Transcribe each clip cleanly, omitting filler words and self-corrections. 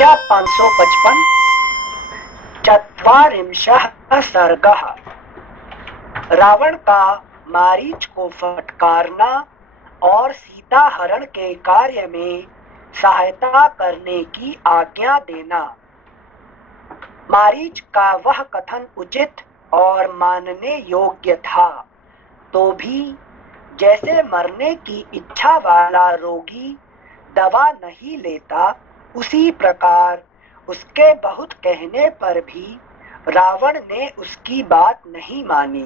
संख्या 555 चत्वारिंशः सर्गः। रावण का मारीच को फटकारना और सीता हरण के कार्य में सहायता करने की आज्ञा देना। मारीच का वह कथन उचित और मानने योग्य था, तो भी जैसे मरने की इच्छा वाला रोगी दवा नहीं लेता, उसी प्रकार उसके बहुत कहने पर भी रावण ने उसकी बात नहीं मानी।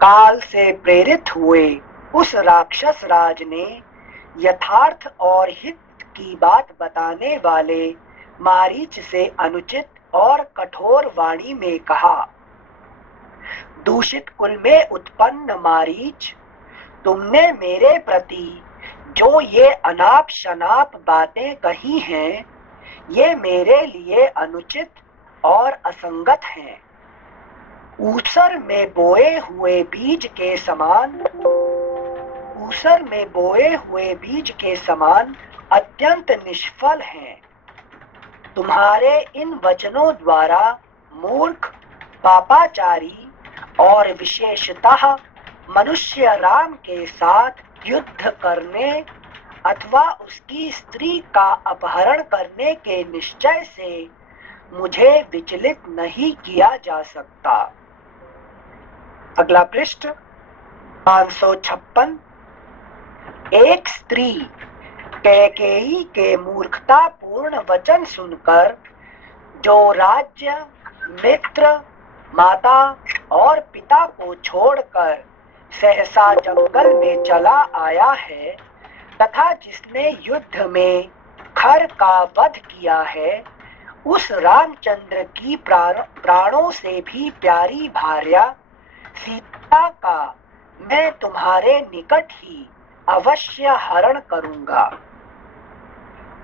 काल से प्रेरित हुए उस राक्षस राज ने यथार्थ और हित की बात बताने वाले मारीच से अनुचित और कठोर वाणी में कहा, दूषित कुल में उत्पन्न मारीच, तुमने मेरे प्रति जो ये अनाप शनाप बातें कही हैं, ये मेरे लिए अनुचित और असंगत हैं। ऊसर में बोए हुए बीज के समान अत्यंत निष्फल हैं। तुम्हारे इन वचनों द्वारा मूर्ख, पापाचारी और विशेषतः मनुष्य राम के साथ युद्ध करने अथवा उसकी स्त्री का अपहरण करने के निश्चय से मुझे विचलित नहीं किया जा सकता। अगला पृष्ठ 556। एक स्त्री कैकेयी के मूर्खतापूर्ण वचन सुनकर जो राज्य, मित्र, माता और पिता को छोड़कर सहसा जंगल में चला आया है तथा जिसने युद्ध में खर का वध किया है, उस रामचंद्र की प्राणों से भी प्यारी भार्या सीता का मैं तुम्हारे निकट ही अवश्य हरण करूंगा।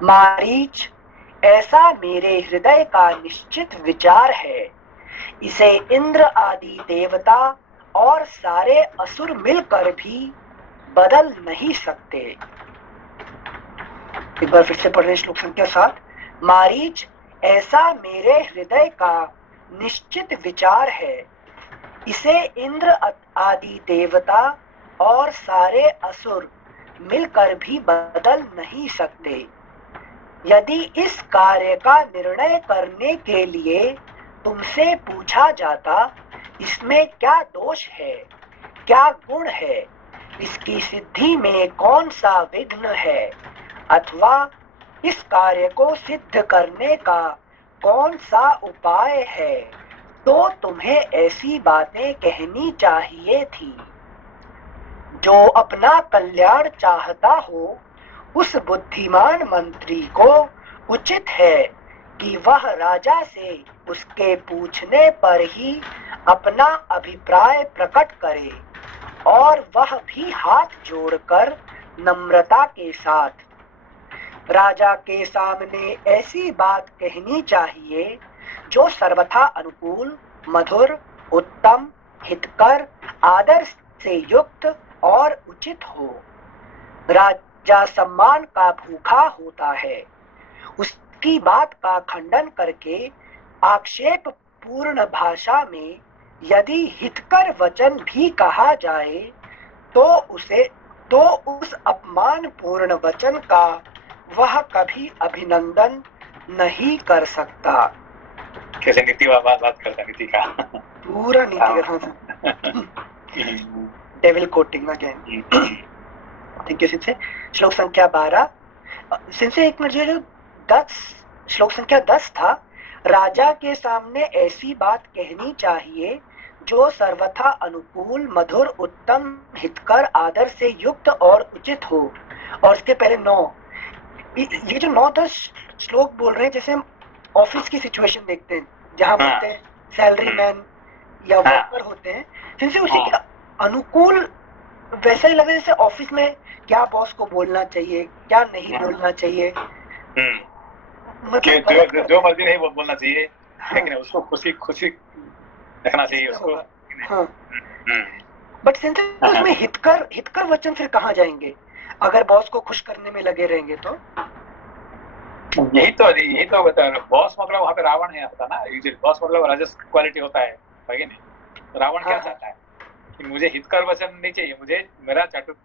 मारीच, ऐसा मेरे हृदय का निश्चित विचार है। इसे इंद्र आदि देवता और सारे असुर मिलकर भी बदल नहीं सकते। एक बार फिर से पढ़ रहे श्लोक संख्या 7। मारीच, ऐसा मेरे हृदय का निश्चित विचार है। इसे इंद्र आदि देवता और सारे असुर मिलकर भी बदल नहीं सकते। यदि इस कार्य का निर्णय करने के लिए तुमसे पूछा जाता, इसमें क्या दोष है, क्या गुण है, इसकी सिद्धि में कौन सा विघ्न है, अथवा इस कार्य को सिद्ध करने का कौन सा उपाय है, तो तुम्हें ऐसी बातें कहनी चाहिए थी। जो अपना कल्याण चाहता हो, उस बुद्धिमान मंत्री को उचित है कि वह राजा से उसके पूछने पर ही अपना अभिप्राय प्रकट करे, और वह भी हाथ जोड़कर नम्रता के साथ राजा के सामने ऐसी बात कहनी चाहिए जो सर्वथा अनुकूल, मधुर, उत्तम, हितकर, आदर से युक्त और उचित हो। राजा सम्मान का भूखा होता है। उसकी बात का खंडन करके आक्षेप पूर्ण भाषा में यदि हितकर वचन भी कहा जाए, तो उस अपमान पूर्ण वचन का वह कभी अभिनंदन नहीं कर सकता। कैसे नीति बात करता, नीति का पूरा नीति का डेविल कोटिंग अगेन। थैंक यू सिंसे। श्लोक संख्या 12 सिंसे एक मिनट, जो 10 श्लोक संख्या 10 था, राजा के सामने ऐसी बात कहनी चाहिए जो सर्वथा अनुकूल, मधुर, उत्तम, हितकर, आदर से युक्त और उचित हो। और इसके पहले 9, ये जो 9-10 श्लोक बोल रहे हैं, जैसे हम ऑफिस की सिचुएशन देखते हैं जहां बोलते हैं सैलरी मैन या वर्कर होते हैं, जिनसे उसी के अनुकूल वैसा ही लगे जैसे ऑफिस में क्या बॉस को बोलना चाहिए, क्या नहीं बोलना चाहिए, मतलब जो मर्जी नहीं बोलना चाहिए, लेकिन उसको खुशी रखना चाहिए उसको। हाँ, बट सिंसे उसमें हितकर वचन फिर कहाँ जाएंगे अगर बॉस को खुश करने में लगे रहेंगे तो? यही तो बता बॉस मतलब वहाँ पे रावण है होता ना, बॉस मतलब राजस क्वालिटी होता है कि नहीं? तो रावण क्या हाँ, चाहता है कि मुझे हितकर वचन नहीं चाहिए, मुझे मेरा चाटुक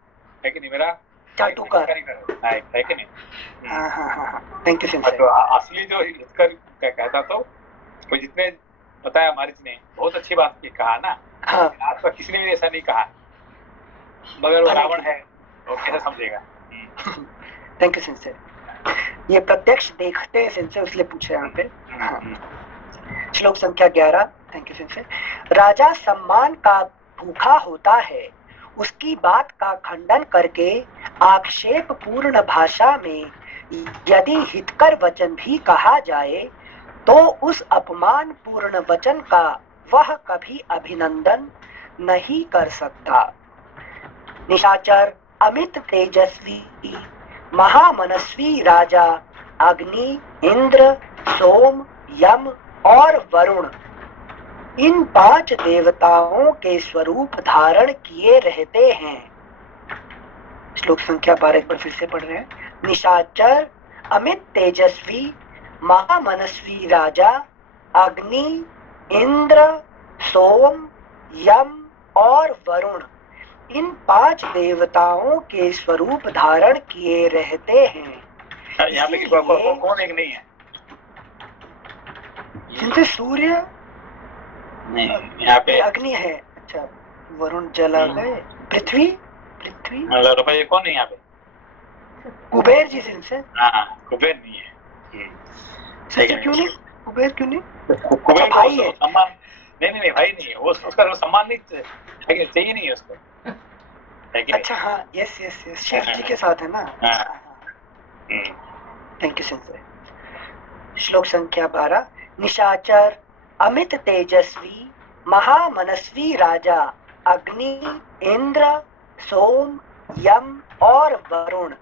है कि नहीं, मेरा चाटुकार। हितकारी करो, है कि नहीं? हाँ हाँ हाँ हाँ, थैंक यू तो सिंसे। असली जो हितकर क्या कहता, तो वो जितने बताया मारिच ने बहुत अच्छी बात की कहा ना, हाँ, आज तक किसी ने भी ऐसा नहीं कहा, मगर वो भले रावण की। है वो कैसे समझेगा? थैंक यू सिंसे, ये प्रत्यक्ष देखते हैं सिंसे, इसलिए पूछे यहाँ पे। हाँ, श्लोक संख्या 11। Thank you सिंसे। राजा सम्मान का भूखा होता है, उसकी बात का खंडन करके आक्षेप पूर्ण भाषा में यदि हितकर वचन भी कहा जाए तो उस अपमान पूर्ण वचन का वह कभी अभिनंदन नहीं कर सकता। निशाचर अमित तेजस्वी महामनस्वी राजा अग्नि, इंद्र, सोम, यम और वरुण, इन 5 देवताओं के स्वरूप धारण किए रहते हैं। श्लोक संख्या 12 पर फिर से पढ़ रहे हैं। निशाचर अमित तेजस्वी महामनस्वी राजा अग्नि, इंद्र, सोम, यम और वरुण, इन 5 देवताओं के स्वरूप धारण किए रहते हैं। यहाँ पे कौन एक नहीं है? जिनसे सूर्य नहीं, यहाँ पे अग्नि है। अच्छा, वरुण जला गए। पृथ्वी, पृथ्वी मतलब भाई कौन नहीं यहाँ पे? कुबेर जी जिनसे। हाँ, कुबेर नहीं है। सिस्टर क्यों नहीं? कुबेर क्यों नहीं? कुबेर अच्छा, भाई है। सम्मान नहीं भाई नहीं है वो, उसका सम्मान नहीं चाहिए नहीं है उसको, है कि नहीं? अच्छा, हाँ, yes yes yes, Shiv ji के साथ है ना। थैंक यू सिंसे। श्लोक संख्या 12। निशाचर अमित तेजस्वी महामनस्वी राजा अग्नि, इंद्र, सोम, यम और वरुण,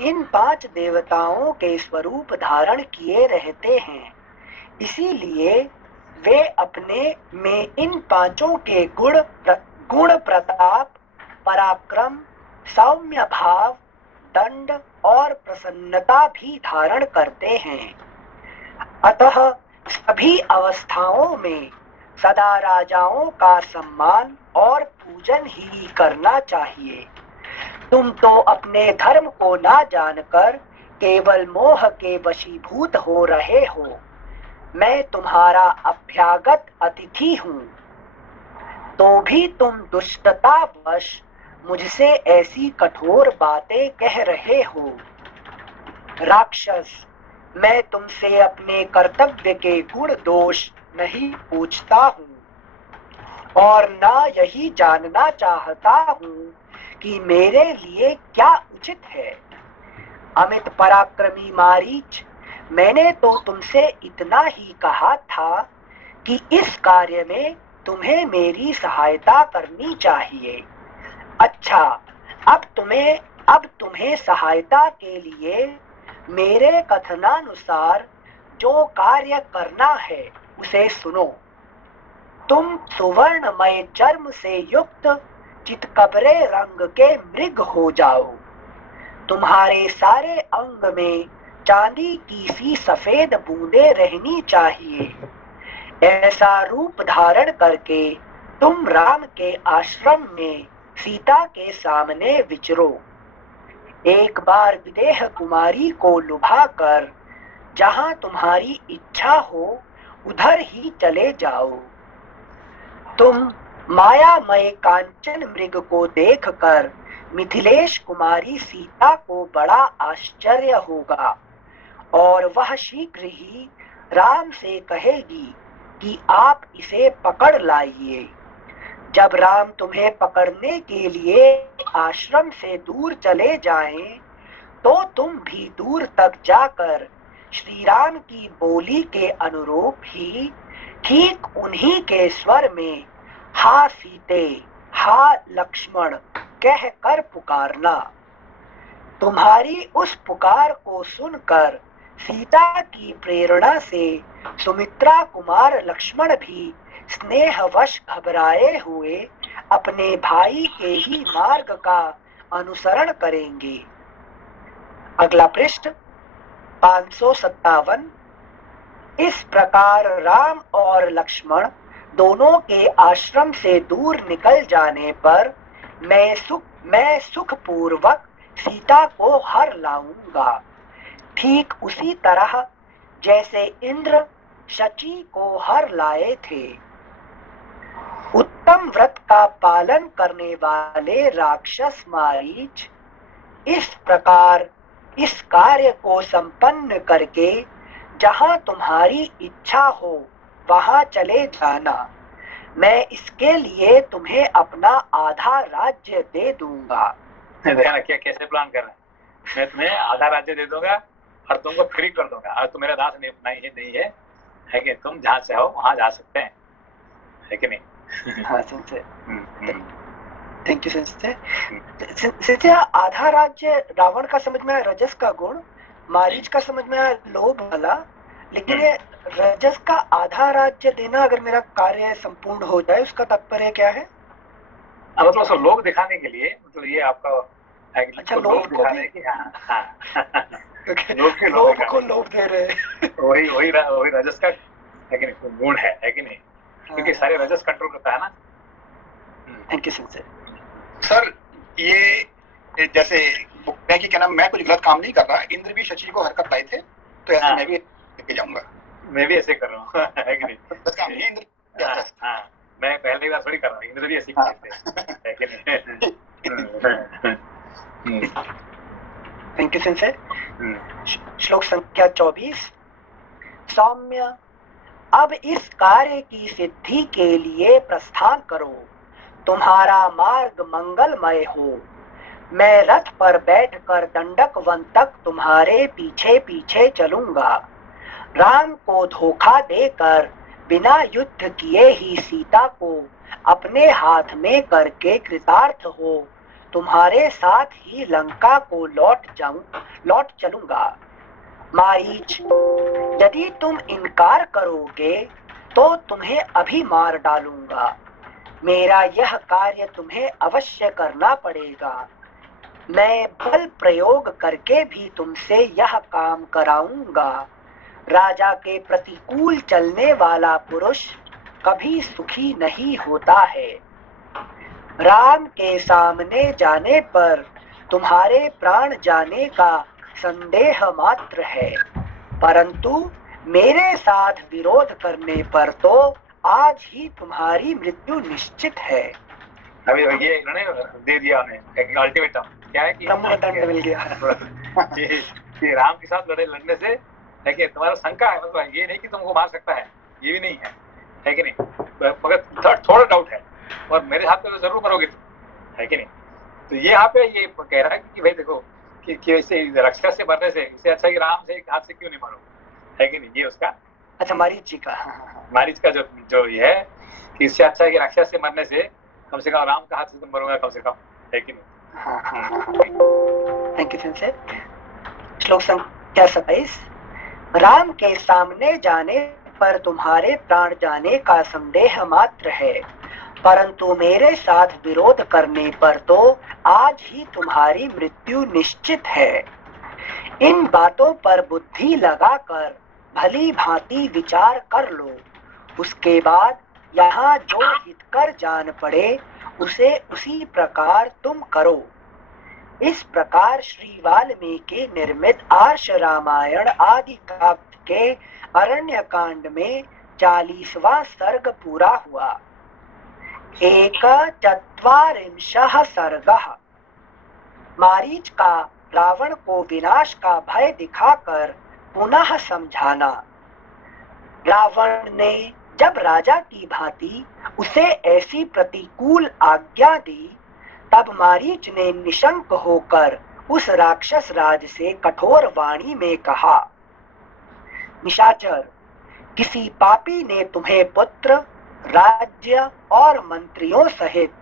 इन 5 देवताओं के स्वरूप धारण किए रहते हैं, इसीलिए वे अपने में इन 5 के गुण प्रताप, पराक्रम, सौम्य भाव, दंड और प्रसन्नता भी धारण करते हैं। अतः सभी अवस्थाओं में सदा राजाओं का सम्मान और पूजन ही करना चाहिए। तुम तो अपने धर्म को ना जानकर केवल मोह के वशीभूत हो रहे हो। मैं तुम्हारा अभ्यागत अतिथि हूँ, तो भी तुम दुष्टतावश मुझसे ऐसी कठोर बातें कह रहे हो। राक्षस, मैं तुमसे अपने कर्तव्य के गुण दोष नहीं पूछता हूँ और ना यही जानना चाहता हूँ कि मेरे लिए क्या उचित है। अमित पराक्रमी मारीच, मैंने तो तुमसे इतना ही कहा था कि इस कार्य में तुम्हें मेरी सहायता करनी चाहिए। अच्छा, अब तुम्हें सहायता के लिए मेरे कथनानुसार जो कार्य करना है उसे सुनो। तुम सुवर्णमय चर्म से युक्त चितकबरे रंग के मृग हो जाओ। तुम्हारे सारे अंग में चांदी की सी सफेद बूंदें रहनी चाहिए। ऐसा रूप धारण करके तुम राम के आश्रम में सीता के सामने विचरो। एक बार विदेह कुमारी को लुभाकर जहां तुम्हारी इच्छा हो उधर ही चले जाओ। तुम मायामय कांचन मृग को देखकर मिथिलेश कुमारी सीता को बड़ा आश्चर्य होगा और वह शीघ्र ही राम से कहेगी कि आप इसे पकड़ लाइए। जब राम तुम्हें पकड़ने के लिए आश्रम से दूर चले जाएं, तो तुम भी दूर तक जाकर श्री राम की बोली के अनुरूप ही ठीक उन्हीं के स्वर में हा सीते, हा लक्ष्मण कह कर पुकारना। तुम्हारी उस पुकार को सुनकर सीता की प्रेरणा से सुमित्रा कुमार लक्ष्मण भी स्नेहवश घबराए हुए अपने भाई के ही मार्ग का अनुसरण करेंगे। अगला पृष्ठ। 557। इस प्रकार राम और लक्ष्मण दोनों के आश्रम से दूर निकल जाने पर मैं सुखपूर्वक सीता को हर लाऊंगा, ठीक उसी तरह जैसे इंद्र शची को हर लाए थे। उत्तम व्रत का पालन करने वाले राक्षस मारीच, इस प्रकार इस कार्य को संपन्न करके जहां तुम्हारी इच्छा हो वहां चले जाना। मैं इसके लिए तुम्हें अपना आधा राज्य दे दूंगा। देखना क्या कैसे प्लान कर रहे हैं। मैं तुम्हें आधा राज्य दे दूंगा और तुमको फ्री कर दूंगा, और तुम मेरा दास नहीं है कि तुम जहाँ से हो वहां जा सकते हैं, है कि नहीं? हाँ संजय, थैंक यू संजय। संजय, आधा राज्य रावण का समझ में आया रजस का गुण, मारीच का समझ में आया लोभ वाला, लेकिन ये रजस का आधा राज्य देना अगर मेरा कार्य संपूर्ण हो जाए, उसका तात्पर्य क्या है? मतलब उसको लोभ दिखाने के लिए, मतलब ये आपका अच्छा, लोभ को भी लोभ को लोभ दे रहे। वही रजस का गुण है कि नहीं? क्योंकि सारे रजस कंट्रोल करता है ना। Thank you Sanjay. सर ये जैसे मैं कि क्या नाम, मैं कुछ गलत काम नहीं कर रहा, इंद्र भी शची को हरकत लाए थे, तो ऐसे मैं भी लेके जाऊंगा। मैं भी ऐसे कर रहा हूँ, है कि नहीं? गलत काम नहीं है इंद्र। हाँ, मैं पहले बार थोड़ी कर रहा हूँ, इंद्र भी ऐसे किए थे, है कि नहीं? Thank you Sanjay. श्लोक संख्या 24। सौम्य, अब इस कार्य की सिद्धि के लिए प्रस्थान करो, तुम्हारा मार्ग मंगलमय हो। मैं रथ पर बैठकर दंडक वन तक तुम्हारे पीछे पीछे चलूंगा। राम को धोखा देकर बिना युद्ध किए ही सीता को अपने हाथ में करके कृतार्थ हो तुम्हारे साथ ही लंका को लौट चलूंगा। मारीच, यदि तुम इनकार करोगे तो तुम्हें अभी मार डालूंगा। मेरा यह कार्य तुम्हें अवश्य करना पड़ेगा। मैं बल प्रयोग करके भी तुमसे यह काम कराऊंगा। राजा के प्रतिकूल चलने वाला पुरुष कभी सुखी नहीं होता है। राम के सामने जाने पर तुम्हारे प्राण जाने का संदेह मात्र है, परंतु मेरे साथ विरोध करने पर तो आज ही तुम्हारी मृत्यु निश्चित है। अभी ये इन्होंने दे दिया उन्हें एक अल्टीमेटम, क्या है कि ब्रह्मदंड मिल गया कि राम के साथ लड़ने से है कि तुम्हारा शंका है, मतलब ये नहीं कि तुमको मार सकता है, ये भी नहीं है कि नहीं? मगर थोड़ा डाउट है, और मेरे हाथ पे तो जरूर मरोगे तुम, है कि नहीं? तो ये यहाँ पे ये कह रहा है कि भाई देखो कि ऐसे राक्षस से मरने से इससे अच्छा कि राम से हाथ से क्यों नहीं मरो, है कि नहीं? ये उसका, अच्छा मारीच जी का, मारीच का जो ये है कि इससे अच्छा है कि राक्षस से मरने से कम राम का हाथ से तुम मरोगे कम से कम, है कि नहीं? Thank you Sanjay. श्लोक संख्या 27। राम के सामने जाने पर तुम्हारे प्राण जाने का संदेह मात्र है, परंतु मेरे साथ विरोध करने पर तो आज ही तुम्हारी मृत्यु निश्चित है। इन बातों पर बुद्धि लगाकर भली भांति विचार कर लो, उसके बाद यहाँ जो हितकर जान पड़े उसे उसी प्रकार तुम करो। इस प्रकार श्री वाल्मीकि निर्मित आर्ष रामायण आदि काव्य के अरण्य कांड में 40वां सर्ग पूरा हुआ। 41 सर्गः। मारीच का रावण को विनाश का भय दिखाकर पुनः समझाना। रावण ने जब राजा की भांति उसे ऐसी प्रतिकूल आज्ञा दी, तब मारीच ने निशंक होकर उस राक्षस राज से कठोर वाणी में कहा, निशाचर, किसी पापी ने तुम्हें पुत्र, राज्य और मंत्रियों सहित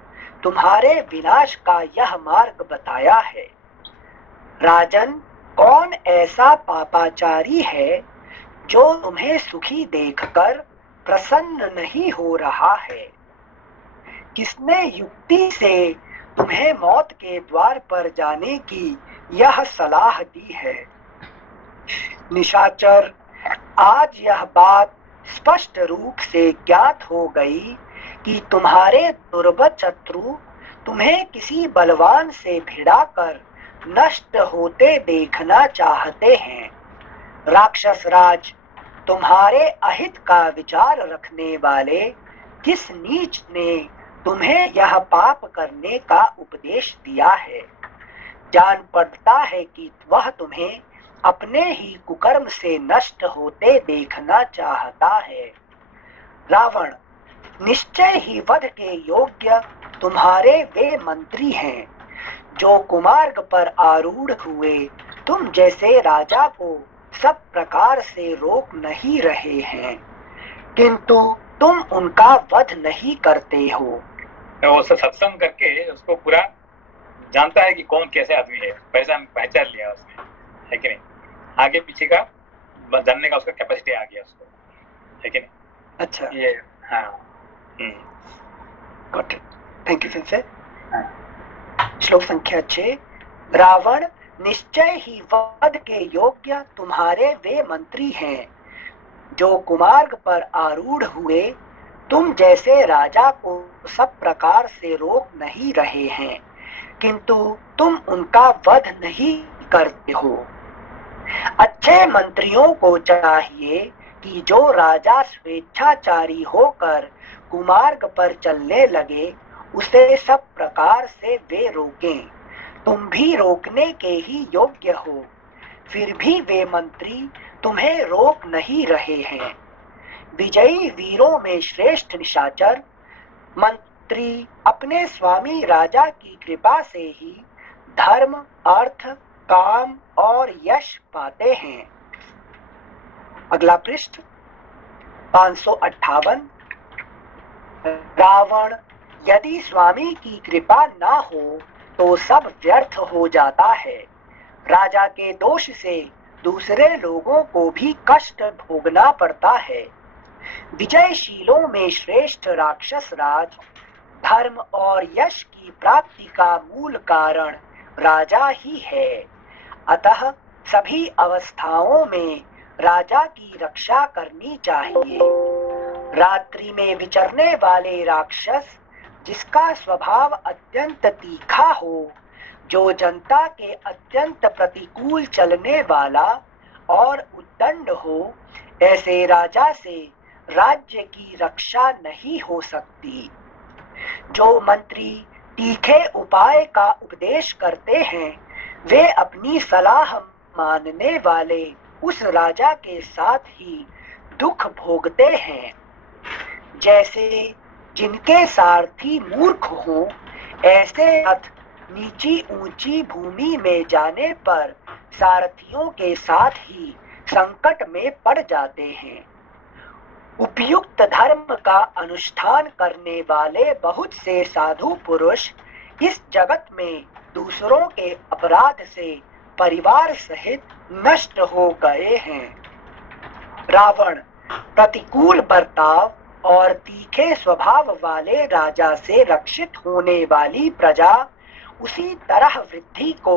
तुम्हारे विनाश का यह मार्ग बताया है। राजन, कौन ऐसा पापाचारी है जो तुम्हें सुखी देखकर प्रसन्न नहीं हो रहा है? किसने युक्ति से तुम्हें मौत के द्वार पर जाने की यह सलाह दी है? निशाचर, आज यह बात स्पष्ट रूप से ज्ञात हो गई कि तुम्हारे दुर्बल शत्रु तुम्हें किसी बलवान से भिड़ाकर नष्ट होते देखना चाहते हैं। राक्षस राज, तुम्हारे अहित का विचार रखने वाले किस नीच ने तुम्हें यह पाप करने का उपदेश दिया है? जान पड़ता है कि वह तुम्हें अपने ही कुकर्म से नष्ट होते देखना चाहता है। रावण, निश्चय ही वध के योग्य तुम्हारे वे मंत्री हैं जो कुमार्ग पर आरूढ़ हुए तुम जैसे राजा को सब प्रकार से रोक नहीं रहे हैं, किंतु तुम उनका वध नहीं करते हो। तो वो सत्संग करके उसको पूरा जानता है कि कौन कैसे आदमी है, पहचान लिया उसने, है कि नहीं? आगे पीछे का जानने का उसका कैपेसिटी आ गया उसको, है कि नहीं? अच्छा, ये हाँ, गॉट इट, थैंक यू सिंसे। श्लोक संख्या 6। रावण, निश्चय ही वध के योग्य तुम्हारे वे मंत्री हैं जो कुमार्ग पर आरूढ़ हुए तुम जैसे राजा को सब प्रकार से रोक नहीं रहे हैं, किंतु तुम उनका वध नहीं करते हो। अच्छे मंत्रियों को चाहिए कि जो राजा स्वेच्छाचारी होकर कुमार्ग पर चलने लगे उसे सब प्रकार से वे रोकें। तुम भी रोकने के ही योग्य हो, फिर भी वे मंत्री तुम्हें रोक नहीं रहे हैं। विजयी वीरों में श्रेष्ठ निशाचर, मंत्री अपने स्वामी राजा की कृपा से ही धर्म, अर्थ, काम और यश पाते हैं। अगला पृष्ठ 558। रावण, यदि स्वामी की कृपा ना हो तो सब व्यर्थ हो जाता है। राजा के दोष से दूसरे लोगों को भी कष्ट भोगना पड़ता है। विजयशीलों में श्रेष्ठ राक्षस राज, धर्म और यश की प्राप्ति का मूल कारण राजा ही है। अतः सभी अवस्थाओं में राजा की रक्षा करनी चाहिए। रात्रि में विचरने वाले राक्षस, जिसका स्वभाव अत्यंत तीखा हो, जो जनता के अत्यंत प्रतिकूल चलने वाला और उद्दंड हो, ऐसे राजा से राज्य की रक्षा नहीं हो सकती। जो मंत्री तीखे उपाय का उपदेश करते हैं, वे अपनी सलाह मानने वाले उस राजा के साथ ही दुख भोगते हैं। जैसे जिनके सारथी मूर्ख हों, ऐसे रथ नीची ऊंची भूमि में जाने पर सारथियों के साथ ही संकट में पड़ जाते हैं। उपयुक्त धर्म का अनुष्ठान करने वाले बहुत से साधु पुरुष इस जगत में दूसरों के अपराध से परिवार सहित नष्ट हो गए हैं। रावण, प्रतिकूल बर्ताव और तीखे स्वभाव वाले राजा से रक्षित होने वाली प्रजा उसी तरह वृद्धि को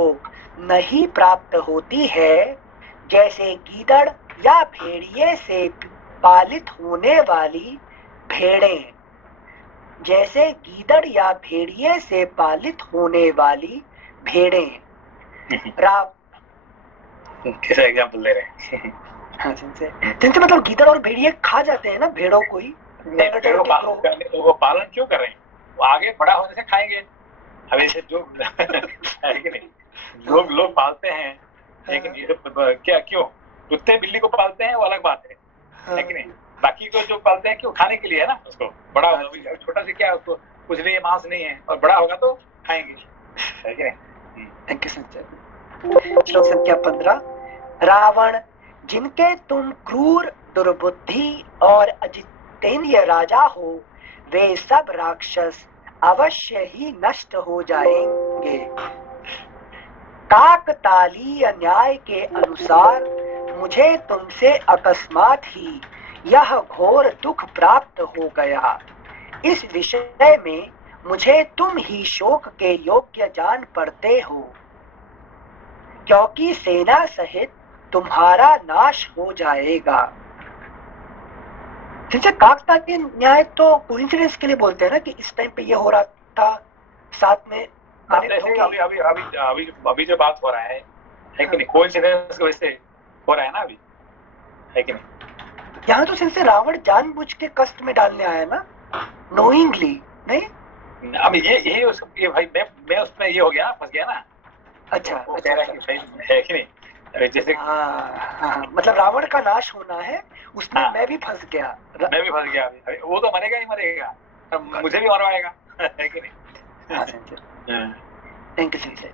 नहीं प्राप्त होती है जैसे गीदड़ या भेड़िए से पालित होने वाली भेड़ें। जैसे गीदड़ या भेड़िए से पालित होने वाली भेड़ें। कैसा एग्जाम्पल ले रहे हैं? हाँ, जिनसे मतलब गीदड़ और भेड़िए खा जाते हैं ना भेड़ों को ही। वो पालन क्यों कर रहे हैं? वो आगे बड़ा होने से खाएंगे। अब ऐसे जो है कि नहीं, लोग पालते हैं, लेकिन ये क्या क्यों कुत्ते बिल्ली को पालते हैं वो अलग बात है कि नहीं? बाकी को जो पालते हैं क्यों? खाने के लिए है ना। उसको बड़ा होगा, छोटा से क्या उसको कुछ नहीं, मांस नहीं है, और बड़ा होगा तो खाएंगे, है कि नहीं? Thank you Sanjay. श्लोक संख्या 15। रावण, जिनके तुम क्रूर, दुर्बुद्धि और अजितेंद्रिय राजा हो, वे सब राक्षस अवश्य ही नष्ट हो जाएंगे। काकतालीय न्याय के अनुसार मुझे तुमसे अकस्मात ही यह घोर दुख प्राप्त हो गया। इस विषय में मुझे तुम ही शोक के योग्य जान पड़ते हो, क्योंकि सेना सहित तुम्हारा नाश हो जाएगा। जैसे काकतालीय न्याय तो कोइंसिडेंस के लिए बोलते हैं ना कि इस टाइम पे ये हो रहा था, साथ में अब जैसे अभी अभी अभी अभी अभी जो बात हो रहा है कि नहीं, कोइंसिडेंस की वजह से हो रहा है ना अभी, है कि नहीं? यहाँ तो सिलसिले रावण जानबूझ के कष्ट में डालने आया ना, नोइंगली नहीं। अब ये भाई मैं उसमें ये हो गया ना, फंस गया ना। अच्छा वो अच्छा, कह रहा है कि सही है कि नहीं, जैसे हाँ, मतलब रावण का नाश होना है, उसमें हाँ। मैं भी फंस गया। मैं भी फंस गया अभी, वो तो मरेगा ही मरेगा, अब मुझे भी मरवाएगा, है कि नहीं? हाँ संजय, थैंक यू संजय।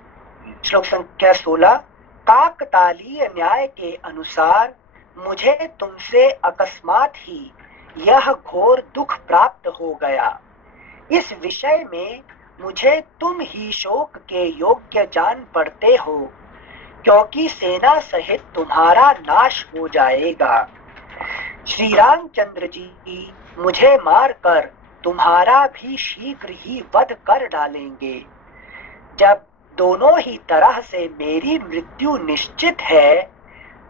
श्लोक संख्या 16। काकतालीय न्याय के अनुसार मुझे तुमसे अकस्मात ही यह घोर दुख प्राप्त हो गया। इस विषय में मुझे तुम ही शोक के योग्य जान पड़ते हो, क्योंकि सेना सहित तुम्हारा नाश हो जाएगा। श्री रामचंद्र जी मुझे मारकर तुम्हारा भी शीघ्र ही वध कर डालेंगे। जब दोनों ही तरह से मेरी मृत्यु निश्चित है,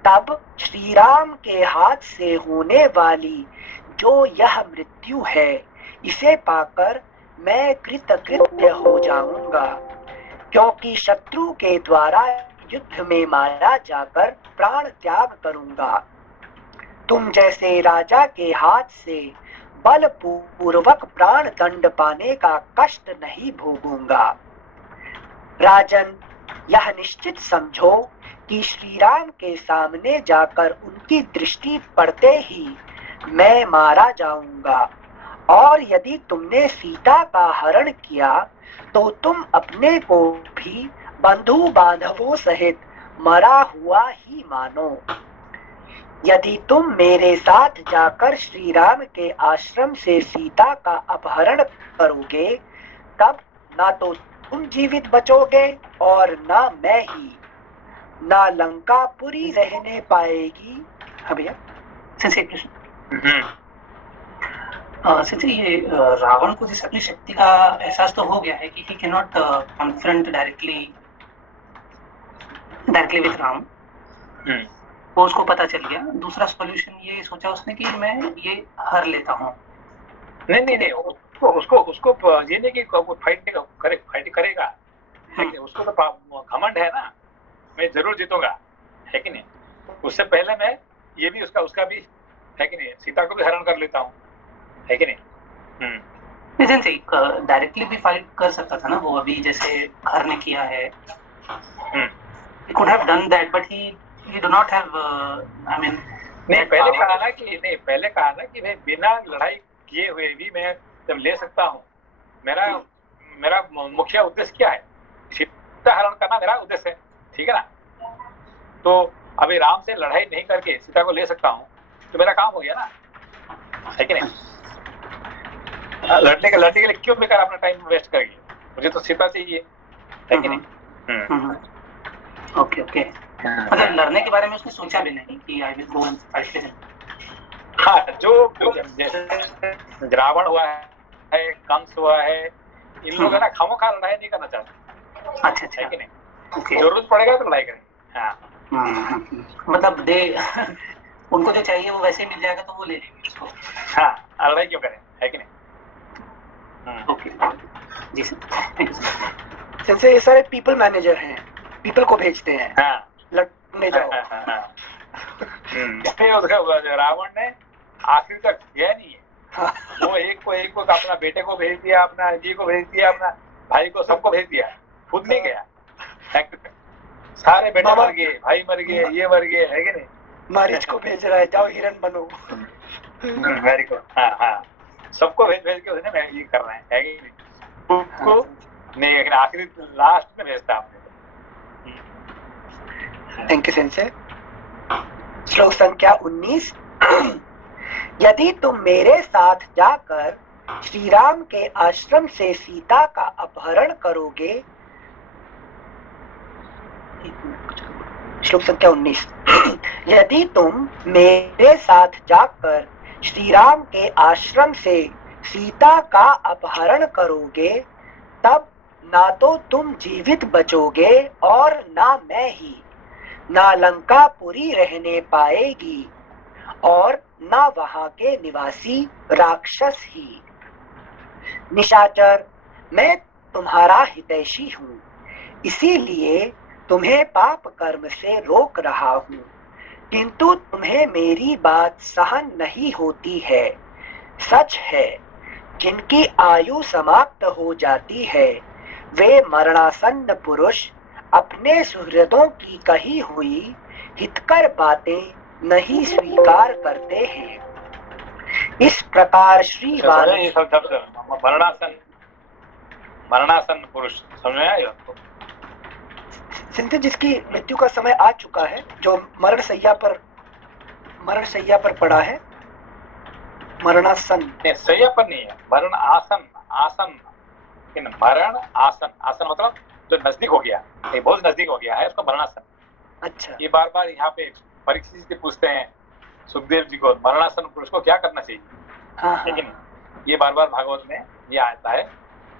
तब श्री राम के हाथ से होने वाली जो यह मृत्यु है, इसे पाकर मैं कृतकृत्य हो जाऊंगा, क्योंकि शत्रु के द्वारा युद्ध में मारा जाकर प्राण त्याग करूंगा। तुम जैसे राजा के हाथ से बलपूर्वक प्राण दंड पाने का कष्ट नहीं भोगूंगा। राजन, यह निश्चित समझो कि श्री राम के सामने जाकर उनकी दृष्टि पड़ते ही मैं मारा जाऊंगा, और यदि तुमने सीता का हरण किया तो तुम अपने को भी बंधु बांधवों सहित मरा हुआ ही मानो। यदि तुम मेरे साथ जाकर श्री राम के आश्रम से सीता का अपहरण करोगे, तब ना तो तुम जीवित बचोगे और ना मैं ही, ना लंका पूरी रहने पाएगी। हाँ भैया संजय कृष्ण, संजय ये रावण को जैसे अपनी शक्ति का एहसास तो हो गया है कि he can not confront directly with Ram, वो उसको पता चल गया। दूसरा सॉल्यूशन ये सोचा उसने कि मैं ये हर लेता हूँ। नहीं, उसको ये नहीं कि फाइट करेगा, लेकिन उसको तो घमंड है ना, मैं जरूर जीतूंगा, है कि नहीं? उससे पहले मैं ये भी उसका भी, है कि नहीं, सीता को भी हरण कर लेता हूँ, है कि नहीं? डायरेक्टली भी फाइट कर सकता था ना वो, अभी जैसे हर ने किया है। He could have done that, but he do not have, I mean, नहीं, पहले कहा ना कि मैं बिना लड़ाई किए हुए भी मैं जब ले सकता हूँ, मेरा मुख्य उद्देश्य क्या है? सीता हरण करना मेरा उद्देश्य है, ठीक है ना? तो अभी राम से लड़ाई नहीं करके सीता को ले सकता हूँ, तो मेरा काम हो गया ना, है कि नहीं? लड़ने के लिए क्यों बेकार अपना टाइम वेस्ट करेंगे? मुझे तो सीता चाहिए, है कि नहीं? ओके, मतलब लड़ने के बारे में उसने सोचा भी नहीं कि I will go and fight with him. हाँ, जो जैसे रावण हुआ है, कंस हुआ है, इन लोग है ना खामोखा लड़ाई नहीं करना चाहते। अच्छा, है कि नहीं? जरूरत पड़ेगा तो लड़ाई करेंगे। हाँ, मतलब उनको जो चाहिए वो वैसे मिल जाएगा तो वो ले लेंगे उसको। हाँ, लड़ाई क्यों करें, है कि नहीं? ओके जी सर, जैसे ये सारे पीपल मैनेजर हैं, पीपल को भेजते हैं, हाँ, लड़ने जाओ। रावण ने आखिर तक गया नहीं है, वो एक को अपना बेटे को भेज दिया, अपना जी को भेज दिया, अपना भाई को, सबको भेज दिया, खुद नहीं गया। सारे बेटे मर गए, भाई मर गए, ये मर गए, है कि नहीं? मारीच को भेज रहा है, जाओ हिरन बनो। Very good. हाँ, सबको भेज के उसने ये कर रहे है कि नहीं? उसको नहीं, लेकिन आखिरी लास्ट में भेजता आपने। Thank you sensei. श्लोक संख्या 19। यदि तुम मेरे साथ जाकर श्री राम के आश्रम से सीता का अपहरण करोगे, श्लोक संख्या 19। यदि तुम मेरे साथ जाकर श्री राम के आश्रम से सीता का अपहरण करोगे, तब ना तो तुम जीवित बचोगे और ना मैं ही, ना लंकापुरी रहने पाएगी और ना वहां के निवासी राक्षस ही। निशाचर, मैं तुम्हारा हितैषी हूँ, इसीलिए तुम्हें पाप कर्म से रोक रहा हूँ, किंतु तुम्हें मेरी बात सहन नहीं होती है। सच है, जिनकी आयु समाप्त हो जाती है वे मरणासन्न पुरुष अपने सुहृदों की कही हुई हितकर बातें नहीं स्वीकार करते हैं। इस प्रकार श्री ये सब शब्द मरणासन, मरणासन पुरुष समझ में आया आपको? सिंधु जिसकी मृत्यु का समय आ चुका है, जो मरण शैया पर पड़ा है, मरणासन। शैया पर नहीं है, मरण आसन, आसन मरण आसन, आसन मतलब जो नजदीक हो गया, ये बहुत नजदीक हो गया है, उसको मरणासन। अच्छा, ये बार बार यहाँ पे परीक्षित से पूछते हैं सुखदेव जी को, मरणासन पुरुष को क्या करना चाहिए। हाँ, लेकिन ये बार बार भागवत में ये आता है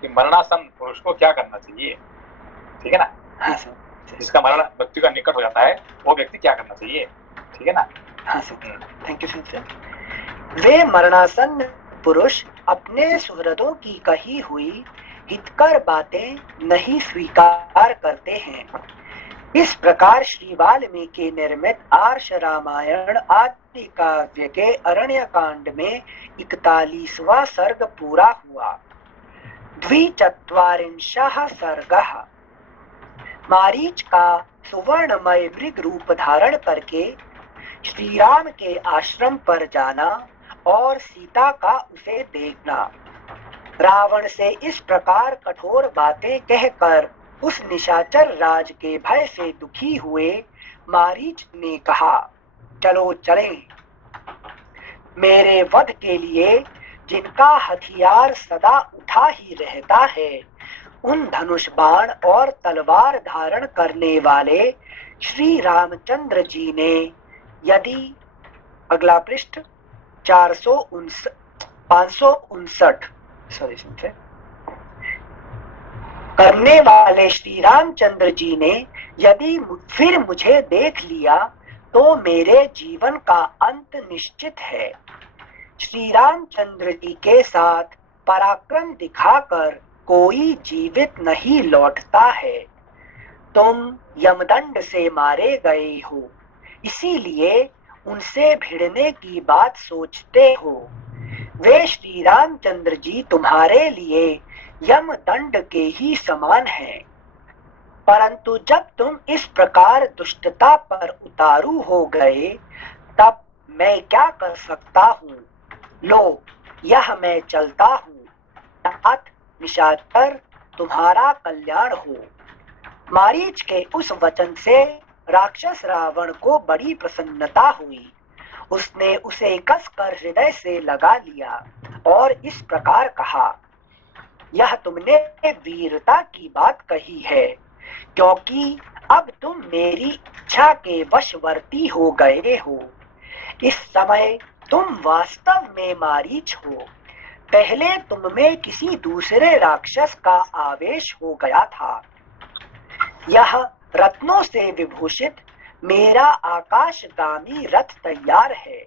कि मरणासन पुरुष को क्या करना चाहिए, ठीक है ना। हाँ सर, जिसका मरण मृत्यु का निकट हो जाता है वो व्यक्ति क्या करना चाहिए, ठीक है ना। हाँ सर, थैंक यू सर। वे मरणासन पुरुष अपने सुहृदों की कही हुई हितकर बातें नहीं स्वीकार करते हैं। इस प्रकार श्री वाल्मीकि निर्मित आर्ष रामायण आदि काव्य के अरण्य कांड में 41वां सर्ग पूरा हुआ। द्विचत्वारिंशः सर्गः। मारीच का सुवर्णमय मृग रूप धारण करके श्री राम के आश्रम पर जाना और सीता का उसे देखना। रावण से इस प्रकार कठोर बातें कहकर उस निशाचर राज के भय से दुखी हुए मारीच ने कहा, चलो चलें। मेरे वध के लिए जिनका हथियार सदा उठा ही रहता है, उन धनुष बाण और तलवार धारण करने वाले श्री रामचंद्र जी ने यदि, अगला पृष्ठ 559, सॉरी, करने वाले श्री रामचंद्र जी ने यदि फिर मुझे देख लिया तो मेरे जीवन का अंत निश्चित है। श्री रामचंद्र जी के साथ पराक्रम दिखाकर कोई जीवित नहीं लौटता है। तुम यमदंड से मारे गए हो, इसीलिए उनसे भिड़ने की बात सोचते हो। वे श्री रामचंद्र जी तुम्हारे लिए यमदंड के ही समान हैं। परंतु जब तुम इस प्रकार दुष्टता पर उतारू हो गए, तब मैं क्या कर सकता हूँ। लो, यह मैं चलता हूँ, तात निशाचर तुम्हारा कल्याण हो। मारीच के उस वचन से राक्षस रावण को बड़ी प्रसन्नता हुई। उसने उसे कसकर हृदय से लगा लिया और इस प्रकार कहा, यह तुमने वीरता की बात कही है, क्योंकि अब तुम मेरी इच्छा के वशवर्ती हो गए हो। इस समय तुम वास्तव में मारीच हो। पहले तुम में किसी दूसरे राक्षस का आवेश हो गया था। यह रत्नों से विभूषित मेरा आकाशगामी रथ तैयार है।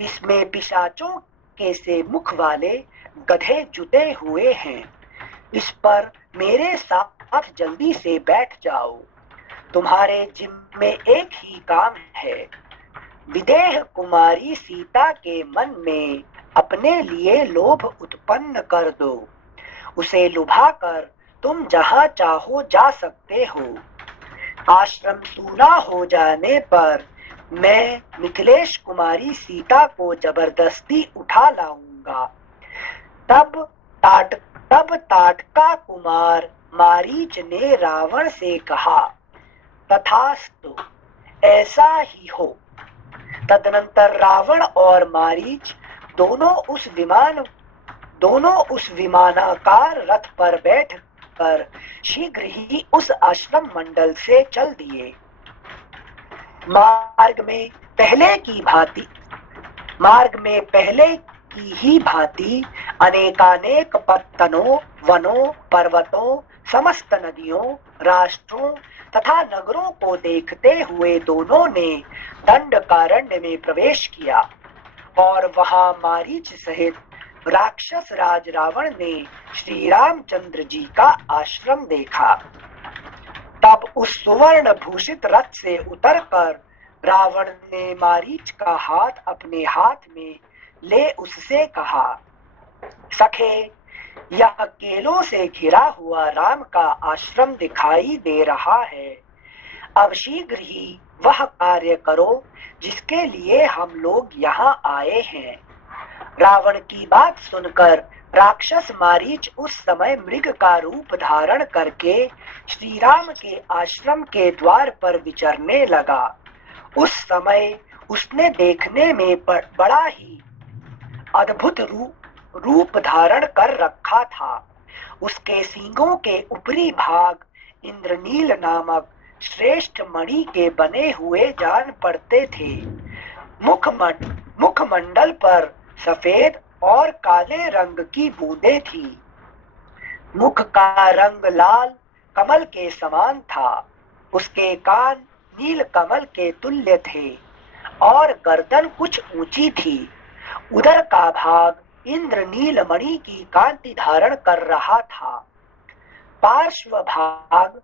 इसमें पिशाचों के से मुख वाले गधे जुटे हुए हैं। इस पर मेरे साथ जल्दी से बैठ जाओ। तुम्हारे जिम्मे एक ही काम है। विदेह कुमारी सीता के मन में अपने लिए लोभ उत्पन्न कर दो। उसे लुभाकर तुम जहां चाहो जा सकते हो। आश्रम सूना हो जाने पर मैं मिथिलेश कुमारी सीता को जबरदस्ती उठा लाऊंगा। तब ताटका कुमार मारीच ने रावण से कहा, तथास्तु, ऐसा ही हो। तदनंतर रावण और मारीच दोनों उस विमानाकार रथ पर बैठकर शीघ्र ही उस आश्रम मंडल से चल दिए। मार्ग में पहले की ही भांति अनेकानेक पत्तनों, वनों, पर्वतों, समस्त नदियों, राष्ट्रों, तथा नगरों को देखते हुए दोनों ने दंडकारण्य में प्रवेश किया और वहां मारीच सहित राक्षस राज रावण ने श्री रामचंद्र जी का आश्रम देखा। तब उस सुवर्ण भूषित रथ से उतरकर रावण ने मारीच का हाथ अपने हाथ में ले उससे कहा, सखे, यह केलों से घिरा हुआ राम का आश्रम दिखाई दे रहा है। अब शीघ्र ही वह कार्य करो जिसके लिए हम लोग यहाँ आए हैं। रावण की बात सुनकर राक्षस मारीच उस समय मृग का रूप धारण करके श्री राम के आश्रम के द्वार पर विचरने लगा। उस समय उसने देखने में बड़ा ही अद्भुत रूप धारण कर रखा था। उसके सींगों के ऊपरी भाग इंद्रनील नामक श्रेष्ठ मणि के बने हुए जान पड़ते थे। मुखमंडल पर सफेद और काले रंग की बूंदें थी। मुख का रंग लाल कमल के समान था। उसके कान नील कमल के तुल्य थे और गर्दन कुछ ऊंची थी। उदर का भाग इंद्रनील मणि की कांति धारण कर रहा था। पार्श्व भाग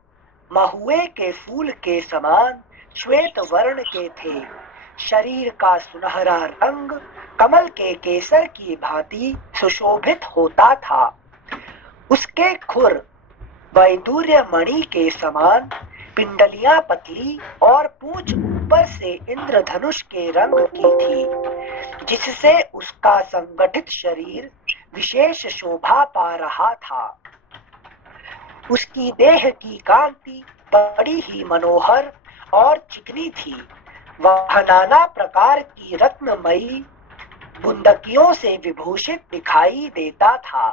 महुए के फूल के समान श्वेत वर्ण के थे। शरीर का सुनहरा रंग कमल के केसर की भांति सुशोभित होता था। उसके खुर वैदूर्य मणि के समान, पिंडलियां पतली और पूंछ ऊपर से इंद्रधनुष के रंग की थी, जिससे उसका संगठित शरीर विशेष शोभा पा रहा था। उसकी देह की कांति बड़ी ही मनोहर और चिकनी थी। वह नाना प्रकार की रत्नमयी बुंदकियों से विभूषित दिखाई देता था।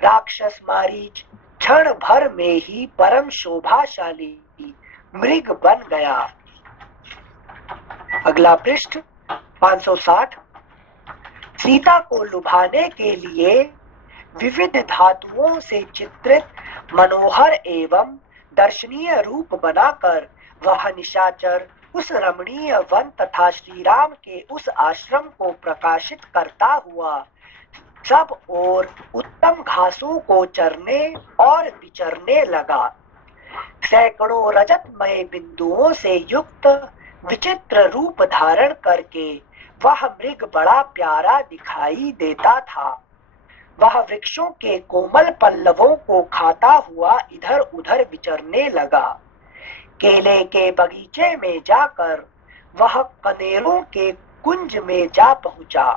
राक्षस मारीच क्षण भर में ही परम शोभाशाली मृग बन गया। अगला पृष्ठ 560। सीता को लुभाने के लिए विविध धातुओं से चित्रित मनोहर एवं दर्शनीय रूप बनाकर वह निशाचर उस रमणीय वन तथा श्री राम के उस आश्रम को प्रकाशित करता हुआ सब ओर उत्तम घासों को चरने और विचरने लगा। सैकड़ों रजतमय बिंदुओं से युक्त विचित्र रूप धारण करके वह मृग बड़ा प्यारा दिखाई देता था। वह वृक्षों के कोमल पल्लवों को खाता हुआ इधर उधर विचरने लगा। केले के बगीचे में जाकर वह कनेरों के कुंज में जा पहुंचा।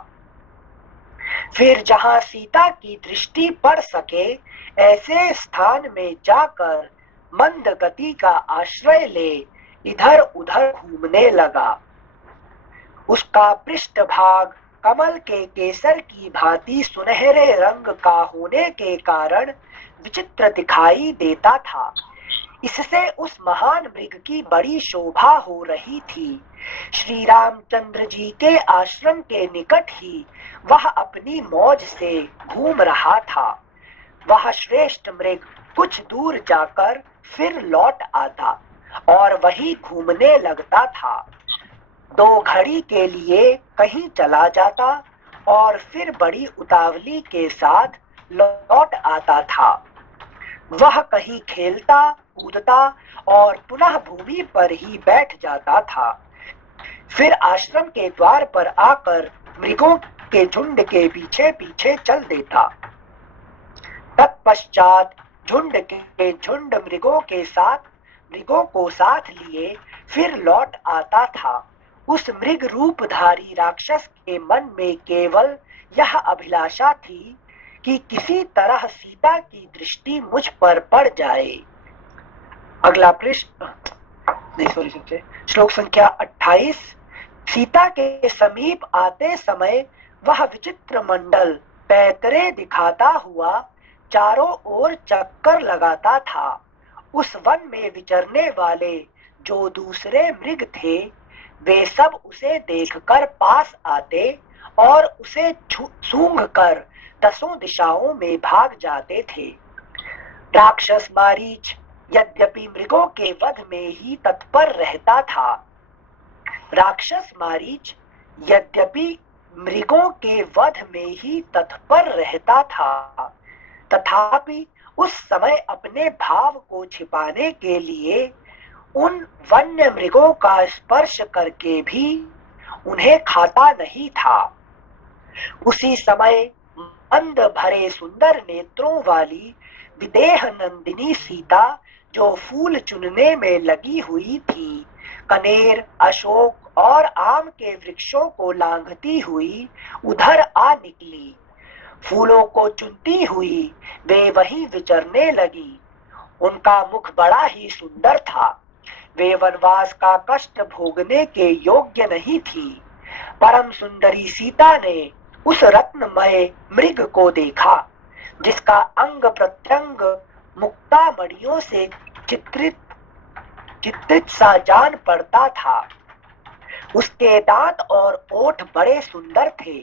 फिर जहां सीता की दृष्टि पड़ सके ऐसे स्थान में जाकर मंद गति का आश्रय ले इधर उधर घूमने लगा। उसका पृष्ठभाग कमल के केसर की भांति सुनहरे रंग का होने के कारण विचित्र दिखाई देता था। इससे उस महान मृग की बड़ी शोभा हो रही थी। श्री रामचंद्र जी के आश्रम के निकट ही वह अपनी मौज से घूम रहा था। वह श्रेष्ठ मृग कुछ दूर जाकर फिर लौट आता और वही घूमने लगता था। 2 घड़ी के लिए कहीं चला जाता और फिर बड़ी उतावली के साथ लौट आता था। वह कहीं खेलता कूदता और पुनः भूमि पर ही बैठ जाता था। फिर आश्रम के द्वार पर आकर मृगों के झुंड के पीछे पीछे चल देता। तत्पश्चात झुंड के झुंड मृगों को साथ लिए फिर लौट आता था। उस मृग रूपधारी राक्षस के मन में केवल यह अभिलाषा थी कि किसी तरह सीता की दृष्टि मुझ पर पड़ जाए। अगला पृष्ठ श्लोक संख्या 28। सीता के समीप आते समय वह विचित्र मंडल पैतरे दिखाता हुआ चारों ओर चक्कर लगाता था। उस वन में विचरने वाले जो दूसरे मृग थे वे सब उसे देखकर पास आते और उसे सूंघकर 10 दिशाओं में भाग जाते थे। राक्षस मारीच यद्यपि मृगों के वध में ही तत्पर रहता था। राक्षस मारीच यद्यपि मृगों के वध में ही तत्पर रहता था, तथापि उस समय अपने भाव को छिपाने के लिए उन वन्य मृगों का स्पर्श करके भी उन्हें खाता नहीं था। उसी समय मंद भरे सुंदर नेत्रों वाली विदेह नंदिनी सीता, जो फूल चुनने में लगी हुई थी, कनेर, अशोक और आम के वृक्षों को लांघती हुई उधर आ निकली। फूलों को चुनती हुई वे वहीं विचरने लगी। उनका मुख बड़ा ही सुंदर था। वे वनवास का कष्ट भोगने के योग्य नहीं थी। परम सुंदरी सीता ने उस रत्नमय मृग को देखा, जिसका अंग प्रत्यंग मुक्तामणियों से चित्रित सा जान पड़ता था। उसके दांत और ओठ बड़े सुंदर थे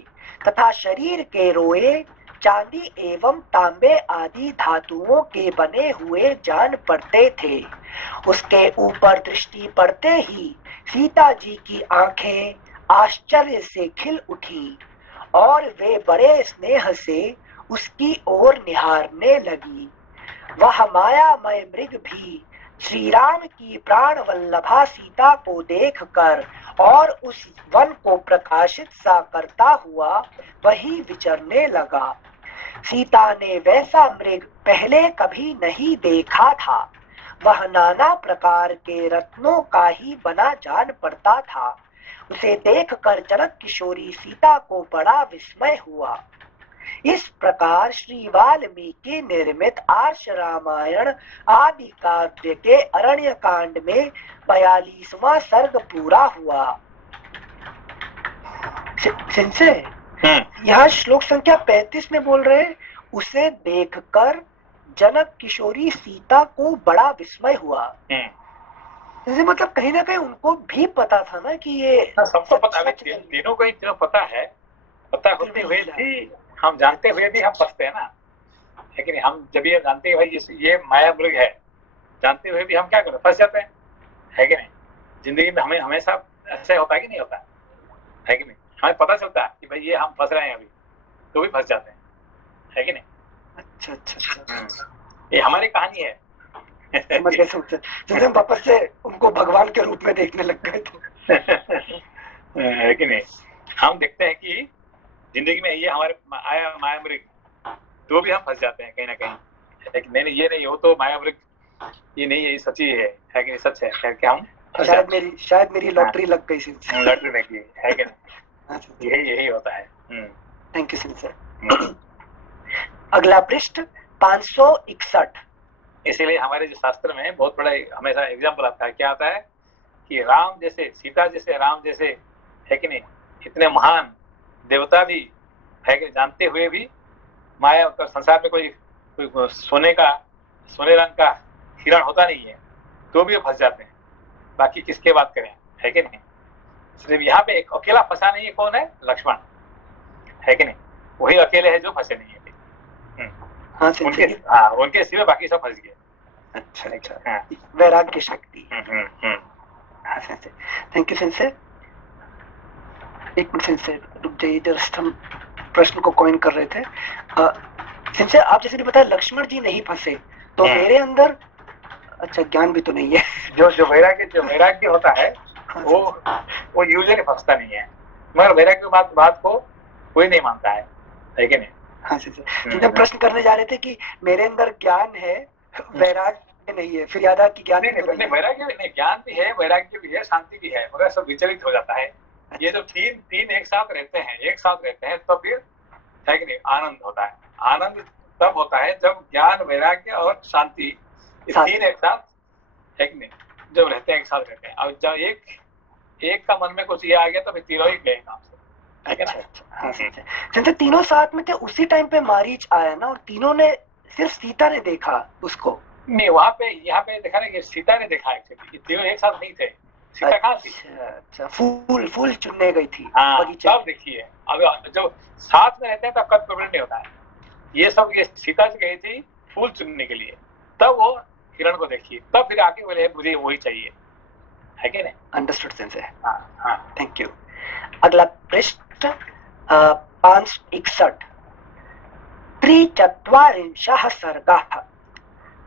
तथा शरीर के रोए चांदी एवं तांबे आदि धातुओं के बने हुए जान पड़ते थे। उसके ऊपर दृष्टि पड़ते ही सीता जी की आंखें आश्चर्य से खिल उठी और वे बड़े स्नेह से उसकी ओर निहारने लगी। वह मायामय मृग भी श्री राम की प्राण वल्लभा सीता को देखकर और उस वन को प्रकाशित सा करता हुआ वही विचरने लगा। सीता ने वैसा मृग पहले कभी नहीं देखा था। वह नाना प्रकार के रत्नों का ही बना जान पड़ता था। उसे देखकर जनक किशोरी सीता को बड़ा विस्मय हुआ। इस प्रकार श्री वाल्मीकि निर्मित आर्ष रामायण आदि काव्य के अरण्य कांड में 42वां सर्ग पूरा हुआ। सिंसे यहाँ श्लोक संख्या 35 में बोल रहे, उसे देखकर जनक किशोरी सीता को बड़ा विस्मय हुआ। जैसे मतलब कहीं ना कहीं उनको भी पता था ना कि ये सबको पता है, तीनों को ही पता है। पता होते हुए भी, हम जानते हुए भी हम फंसते हैं ना। लेकिन हम जब ये जानते हैं भाई ये माया मृग है, जानते हुए भी हम क्या करते, फंस जाते हैं, है कि नहीं। जिंदगी में हमें हमेशा ऐसा होता है कि नहीं होता है कि नहीं। हमें पता चलता है कि भाई ये हम फंस रहे हैं अभी, तो भी फंस जाते हैं, है कि नहीं। अच्छा अच्छा अच्छा, ये हमारी कहानी है। हम वापस से उनको भगवान के रूप में देखने लग गए थे, है कि नहीं। हम देखते हैं कि जिंदगी में ये हमारे माया मृग, तो भी हम फंस जाते हैं कहीं ना कहीं। लेकिन नहीं ये नहीं, वो तो माया मृग ये नहीं है, ये सच्ची है कि नहीं, सच है करके हम शायद मेरी लॉटरी लग गई सिंह। लॉटरी नहीं है कि नहीं। यही होता है। Thank you Singh. अगला पृष्ठ 561। इसीलिए हमारे जो शास्त्र में बहुत बड़ा हमेशा एग्जाम्पल आता है, क्या आता है कि राम जैसे, सीता जैसे, राम जैसे, है कि नहीं, इतने महान देवता भी है कि जानते हुए भी माया का संसार में कोई सोने रंग का हिरण होता नहीं है, तो भी फंस जाते हैं। बाकी किसके बात करें, है कि नहीं। सिर्फ यहाँ पे एक अकेला फंसा नहीं है, कौन है, लक्ष्मण, है कि नहीं। वही अकेले है जो फंसे नहीं है। उनके सिवा बाकी सब फंस गए। अच्छा, वैराग्य शक्ति। Thank you Singh. एक मिनट सिंह, रुक जाइए, जस्ट हम प्रश्न को कॉइन कर रहे थे। सिंह आप जैसे बताया लक्ष्मण जी नहीं फंसे, तो मेरे अंदर अच्छा ज्ञान भी तो नहीं है। जो वैराग्य होता है वो यूजुअली फंसता नहीं है, मगर वैराग्य की बात को कोई नहीं मानता है कि नहीं। हाँ जी, जब प्रश्न करने जा रहे थे कि मेरे अंदर ज्ञान है, वैराग्य नहीं है, फिर याद आया कि ज्ञान नहीं, वैराग्य नहीं, ज्ञान भी है, वैराग्य भी है, शांति भी है, मगर सब विचलित हो जाता है। ये जब तीन एक साथ रहते हैं तो फिर है कि नहीं, आनंद होता है। आनंद तब होता है जब ज्ञान, वैराग्य और शांति तीन एक साथ, है कि नहीं, जब रहते हैं, एक साथ रहते हैं। और जब एक का मन में कुछ ये आ गया तो फिर तीनों ही गए काम से। अच्छा, तीनों साथ में थे उसी टाइम पे मारीच आया ना, और तीनों ने, सिर्फ सीता ने देखा उसको नहीं। यहाँ पे देखा ना कि सीता ने देखा, तीनों एक साथ नहीं थे। सीता कहाँ थी? अच्छा, फूल चुनने गई थी। हाँ, तब देखिए, अब जब साथ में रहते हैं तब कद प्रॉब्लम नहीं होता है। ये सीता जी गई थी फूल चुनने के लिए, तब वो किरण को देखिए, तब फिर आके बोले मुझे वही चाहिए, है कि नहीं? Understood sensei. हाँ हाँ। Thank you. अगला पृष्ठ 561। त्रिचत्वारिंशः सर्गः।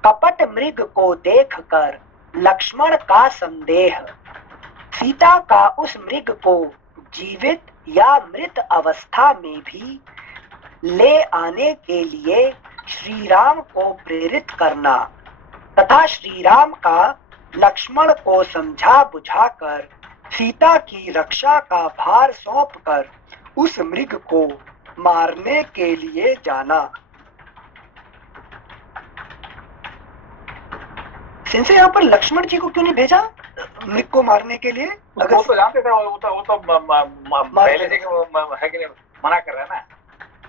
कपट मृग को देखकर लक्ष्मण का संदेह। सीता का उस मृग को जीवित या मृत अवस्था में भी ले आने के लिए श्री राम को प्रेरित करना तथा श्री राम का लक्ष्मण को समझा बुझाकर सीता की रक्षा का भार सौंपकर उस मृग को मारने के लिए जाना। सिंसे यहाँ पर लक्ष्मण जी को क्यों नहीं भेजा मृग को मारने के लिए? वो तो जानते थे, वो तो पहले से है कि नहीं, मना कर रहा है ना।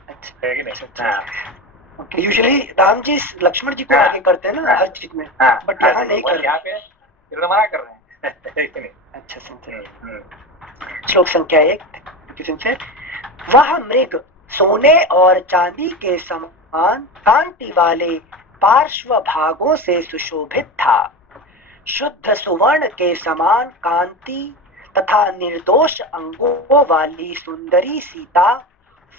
अच्छा, है कि नहीं? ओके, यूजुअली राम जी लक्ष्मण जी को आगे करते हैं ना हर चीज में, बट यहाँ नहीं कर रहे, यहाँ पे मना कर रहे हैं, है कि नहीं? अच्छा सिंसे। श्लोक संख्या 1 सिंसे। वह मृग सोने और चांदी के समान कांति वाले पार्श्व भागों से सुशोभित था। शुद्ध सुवर्ण के समान कांति तथा निर्दोष अंगों वाली सुंदरी सीता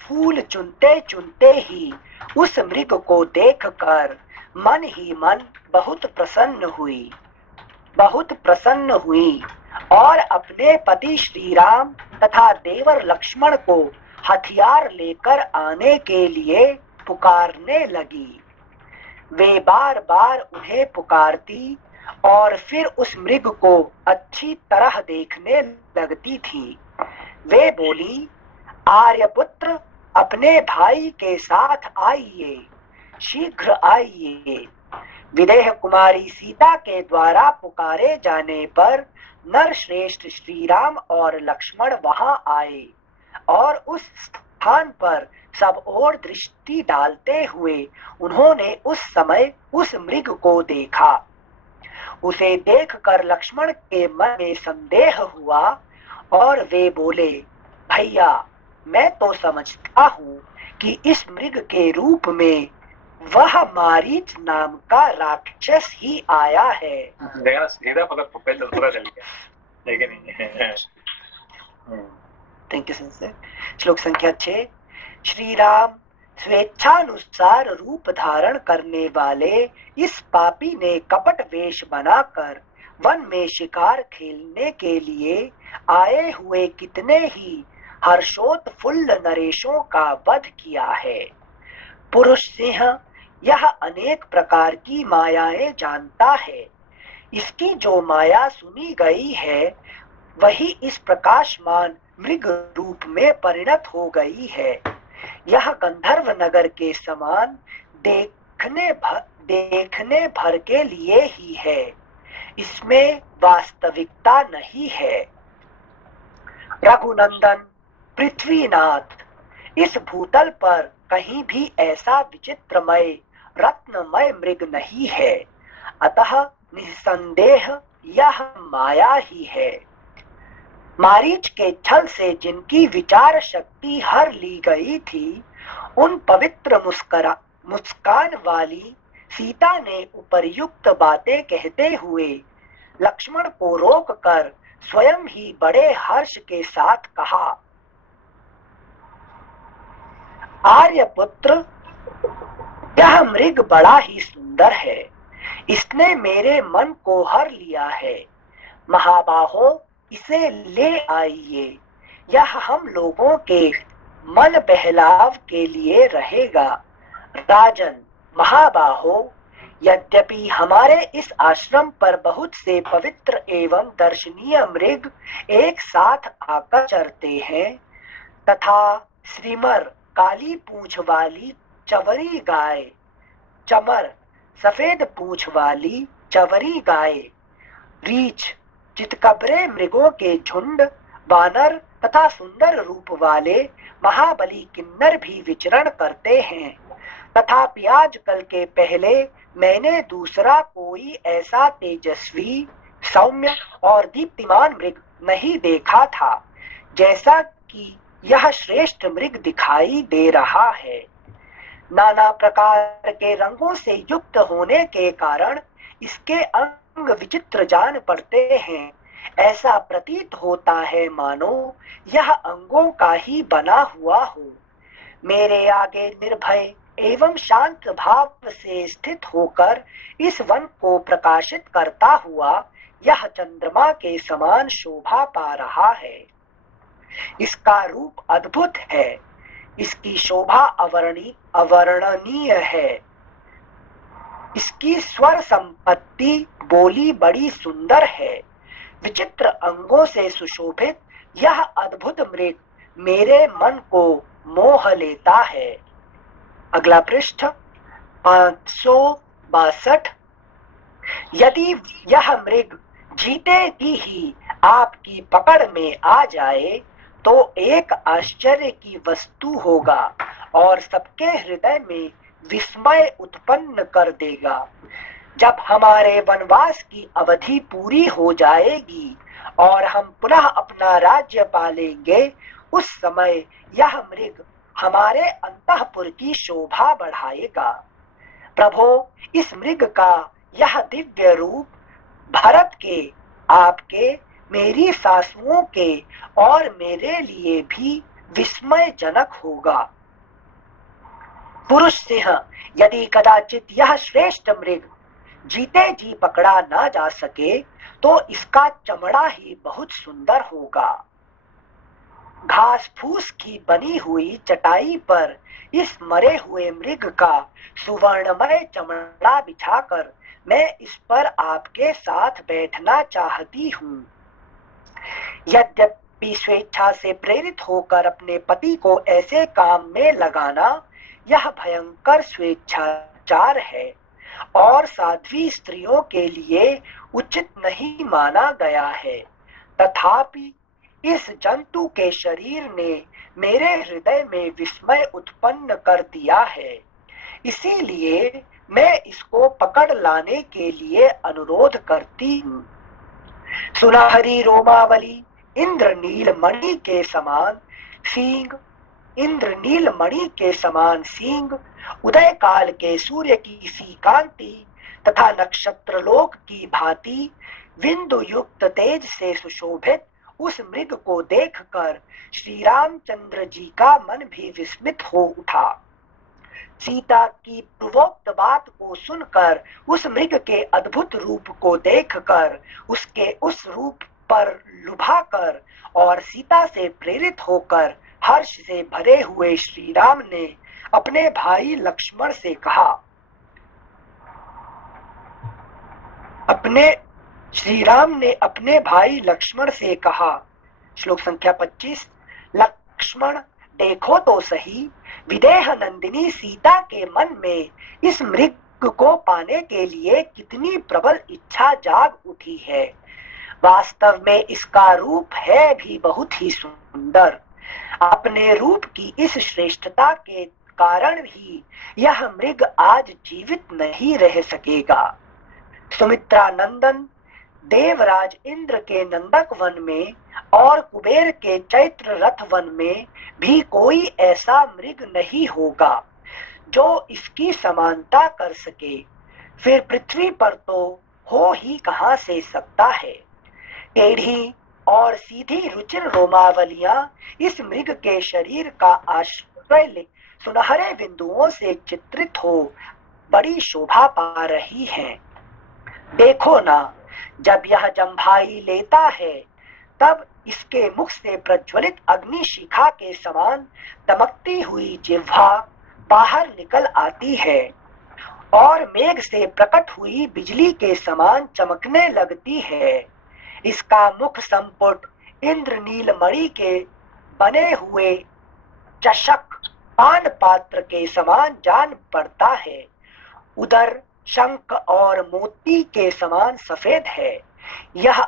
फूल चुनते चुनते ही उस मृग को देखकर मन ही मन बहुत प्रसन्न हुई और अपने पति श्री राम तथा देवर लक्ष्मण को हथियार लेकर आने के लिए पुकारने लगी। वे बार बार उन्हें पुकारती और फिर उस मृग को अच्छी तरह देखने लगती थी। वे बोली, आर्यपुत्र अपने भाई के साथ आइए, शीघ्र आइए। विदेह कुमारी सीता के द्वारा पुकारे जाने पर नरश्रेष्ठ श्री राम और लक्ष्मण वहां आए और उस स्थान पर सब ओर दृष्टि डालते हुए उन्होंने उस समय उस मृग को देखा। उसे देखकर लक्ष्मण के मन में संदेह हुआ और वे बोले, भैया मैं तो समझता हूँ कि इस मृग के रूप में वह मारीच नाम का राक्षस ही आया है। सीधा पता चल गया, लेकिन थैंक यू सर। श्लोक संख्या 6। श्री राम स्वेच्छानुसार रूप धारण करने वाले इस पापी ने कपट वेश बनाकर वन में शिकार खेलने के लिए आए हुए कितने ही हर्षोत्फुल्ल नरेशों का वध किया है। पुरुष सिंह यह अनेक प्रकार की मायाएं जानता है। इसकी जो माया सुनी गई है वही इस प्रकाशमान मृग रूप में परिणत हो गई है। यह गंधर्व नगर के समान देखने भर के लिए ही है, इसमें वास्तविकता नहीं है। रघुनंदन पृथ्वीनाथ, इस भूतल पर कहीं भी ऐसा विचित्रमय रत्नमय मृग नहीं है, अतः निसंदेह यह माया ही है। मारीच के छल से जिनकी विचार शक्ति हर ली गई थी, उन पवित्र मुस्कान वाली सीता ने उपर्युक्त बातें कहते हुए लक्ष्मण को रोककर स्वयं ही बड़े हर्ष के साथ कहा, आर्यपुत्र यह मृग बड़ा ही सुंदर है, इसने मेरे मन को हर लिया है। महाबाहो इसे ले आइए, यह हम लोगों के मन बहलाव के लिए रहेगा। राजन महाबाहो, यद्यपि हमारे इस आश्रम पर बहुत से पवित्र एवं दर्शनीय मृग एक साथ आकर चरते हैं तथा श्रीमर काली पूंछ वाली चवरी गाय, चमर सफेद पूंछ वाली चवरी गाय, रीछ चितकबरे मृगों के झुंड, वानर तथा सुंदर रूप वाले महाबली किन्नर भी विचरण करते हैं तथा प्याज कल के पहले मैंने दूसरा कोई ऐसा तेजस्वी, सौम्य और दीप्तिमान मृग नहीं देखा था जैसा कि यह श्रेष्ठ मृग दिखाई दे रहा है। नाना प्रकार के रंगों से युक्त होने के कारण इसके अंग विचित्र जान पड़ते हैं। ऐसा प्रतीत होता है मानो यह अंगों का ही बना हुआ हो। मेरे आगे निर्भय एवं शांत भाव से स्थित होकर इस वन को प्रकाशित करता हुआ यह चंद्रमा के समान शोभा पा रहा है। इसका रूप अद्भुत है, इसकी शोभा अवर्णनीय है। इसकी स्वर संपत्ति बोली बड़ी सुंदर है। विचित्र अंगों से सुशोभित यह अद्भुत मृग मेरे मन को मोह लेता है। अगला पृष्ठ 562। यदि यह मृग जीते ही आपकी पकड़ में आ जाए तो एक आश्चर्य की वस्तु होगा और सबके हृदय में विस्मय उत्पन्न कर देगा। जब हमारे वनवास की अवधि पूरी हो जाएगी और हम पुनः अपना राज्य पालेंगे, उस समय यह मृग हमारे अंतःपुर की शोभा बढ़ाएगा। प्रभो, इस मृग का यह दिव्य रूप भरत के, आपके, मेरी सासुओं के और मेरे लिए भी विस्मयजनक होगा। पुरुष सिंह, यदि कदाचित यह श्रेष्ठ मृग जीते जी पकड़ा ना जा सके तो इसका चमड़ा ही बहुत सुंदर होगा। घास फूस की बनी हुई चटाई पर इस मरे हुए मृग का सुवर्णमय चमड़ा बिछाकर मैं इस पर आपके साथ बैठना चाहती हूँ। यद्यपि स्वेच्छा से प्रेरित होकर अपने पति को ऐसे काम में लगाना यह भयंकर स्वेच्छाचार है और साध्वी स्त्रियों के लिए उचित नहीं माना गया है, तथापि इस जंतु के शरीर ने मेरे हृदय में विस्मय उत्पन्न कर दिया है। इसीलिए मैं इसको पकड़ लाने के लिए अनुरोध करती हूँ। सुनहरी रोमावली इंद्रनील मणि के समान सींग, इंद्रनील मणि के समान सींग, उदय काल के सूर्य की सी कांति तथा नक्षत्र लोक की भांति बिंदु युक्त तेज से सुशोभित उस मृग को देखकर श्री रामचंद्र जी का मन भी विस्मित हो उठा। सीता की पूर्वोक्त बात को सुनकर, उस मृग के अद्भुत रूप को देखकर, उसके उस रूप पर लुभाकर और सीता से प्रेरित होकर हर्ष से भरे हुए श्री राम ने अपने भाई लक्ष्मण से कहा, श्री राम ने अपने भाई लक्ष्मण से कहा, श्लोक संख्या 25, लक्ष्मण देखो तो सही, विदेह नंदिनी सीता के मन में इस मृग को पाने के लिए कितनी प्रबल इच्छा जाग उठी है। वास्तव में इसका रूप है भी बहुत ही सुंदर। अपने रूप की इस श्रेष्ठता के कारण ही यह मृग आज जीवित नहीं रह सकेगा। सुमित्रा नंदन देवराज इंद्र के नंदक वन में और कुबेर के चैत्र रथ वन में भी कोई ऐसा मृग नहीं होगा जो इसकी समानता कर सके। फिर पृथ्वी पर तो हो ही कहां से सकता है। टेढ़ी और सीधी रुचिर रोमावलियां इस मृग के शरीर का आश्रय सुनहरे बिंदुओं से चित्रित हो बड़ी शोभा पा रही हैं। देखो ना, जब यह जम्भाई लेता है तब इसके मुख से प्रज्वलित अग्नि शिखा के समान दमकती हुई जिह्वा बाहर निकल आती है और मेघ से प्रकट हुई बिजली के समान चमकने लगती है। इसका मुख संपुट इंद्रनील मणि के बने हुए चषक पान पात्र के समान जान पड़ता है। उदर शंख और मोती के समान सफेद है। यह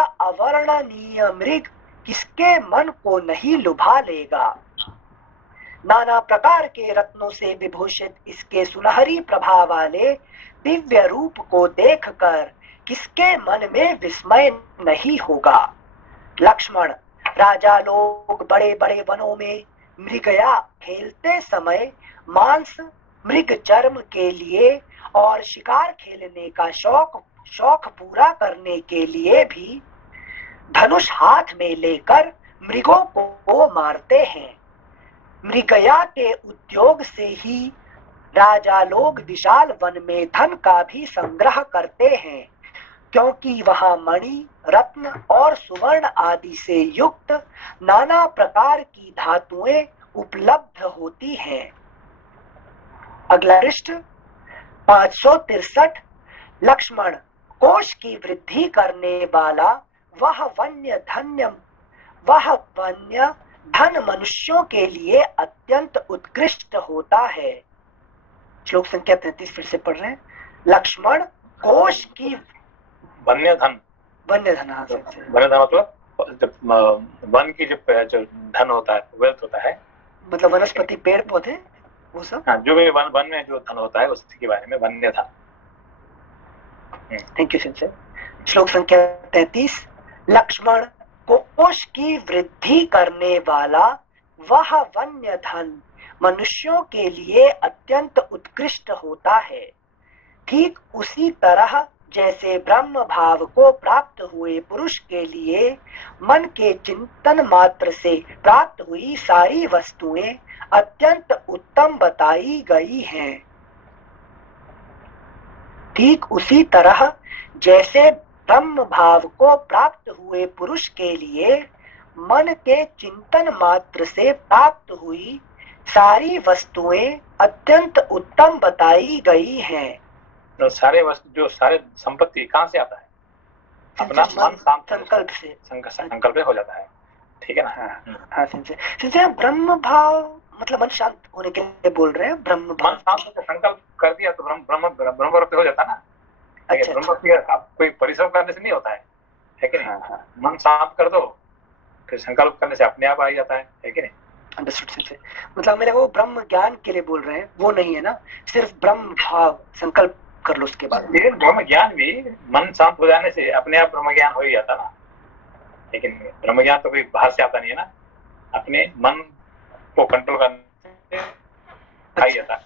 अवर्णनीय मृग किसके मन को नहीं लुभा लेगा। नाना प्रकार के रत्नों से विभूषित इसके सुनहरी प्रभा वाले दिव्य रूप को देखकर किसके मन में विस्मय नहीं होगा। लक्ष्मण, राजा लोग बड़े बड़े वनों में मृगया खेलते समय मांस मृग चर्म के लिए और शिकार खेलने का शौक पूरा करने के लिए भी धनुष हाथ में लेकर मृगों को मारते हैं। मृगया के उद्योग से ही राजा लोग विशाल वन में धन का भी संग्रह करते हैं, क्योंकि वहां मणि, रत्न और सुवर्ण आदि से युक्त नाना प्रकार की धातुएं उपलब्ध होती हैं। अगला पृष्ठ 563। लक्ष्मण, कोष की वृद्धि करने वाला वह वन्य धन मनुष्यों के लिए अत्यंत उत्कृष्ट होता है। श्लोक संख्या 33 फिर से पढ़ रहे हैं। लक्ष्मण, कोष की वन्य धन, हाँ सर। वन्य धन मतलब जब वन की जो धन होता है, वेल्थ होता है, मतलब वनस्पति, पेड़ पौधे, वो सब। हाँ, जो भी वन में जो धन होता है उसी के बारे में वन्य धन। Thank you sir. श्लोक संख्या 33। लक्ष्मण, कोष की वृद्धि करने वाला वह वन्य धन मनुष्यों के लिए अत्यंत उत्कृष्ट होता है। ठीक उसी तरह जैसे ब्रह्म भाव को प्राप्त हुए पुरुष के लिए मन के चिंतन मात्र से प्राप्त हुई सारी वस्तुएं अत्यंत उत्तम बताई गई हैं। ठीक उसी तरह जैसे ब्रह्म भाव को प्राप्त हुए पुरुष के लिए मन के चिंतन मात्र से प्राप्त हुई सारी वस्तुएं अत्यंत उत्तम बताई गई हैं। तो सारे वस्तु, जो सारे संपत्ति कहाँ से आता है? अपना मन शांत संकल्प से, संकल्प हो जाता है। ठीक है ना? हाँ संजय, ब्रह्म भाव मतलब मन शांत होने के लिए बोल रहे हैं। ब्रह्म भाव, मन शांत होकर संकल्प कर दिया तो ब्रह्म हो जाता ना। अच्छा, ब्रह्म कोई परिश्रम करने से नहीं होता है कि नहीं? मन शांत कर दो, फिर संकल्प करने से अपने आप आ जाता है कि नहीं? अंडरस्टूड। मतलब मेरे वो ब्रह्म ज्ञान के लिए बोल रहे हैं, वो नहीं है ना, सिर्फ ब्रह्म भाव संकल्प कर लो उसके बाद। लेकिन ब्रह्म ज्ञान भी मन शांत हो जाने से अपने आप ब्रह्म ज्ञान हो ही जाता ना। लेकिन ब्रह्म ज्ञान तो कोई बाहर से आता नहीं है ना, अपने मन को कंट्रोल करने से आ ही जाता है।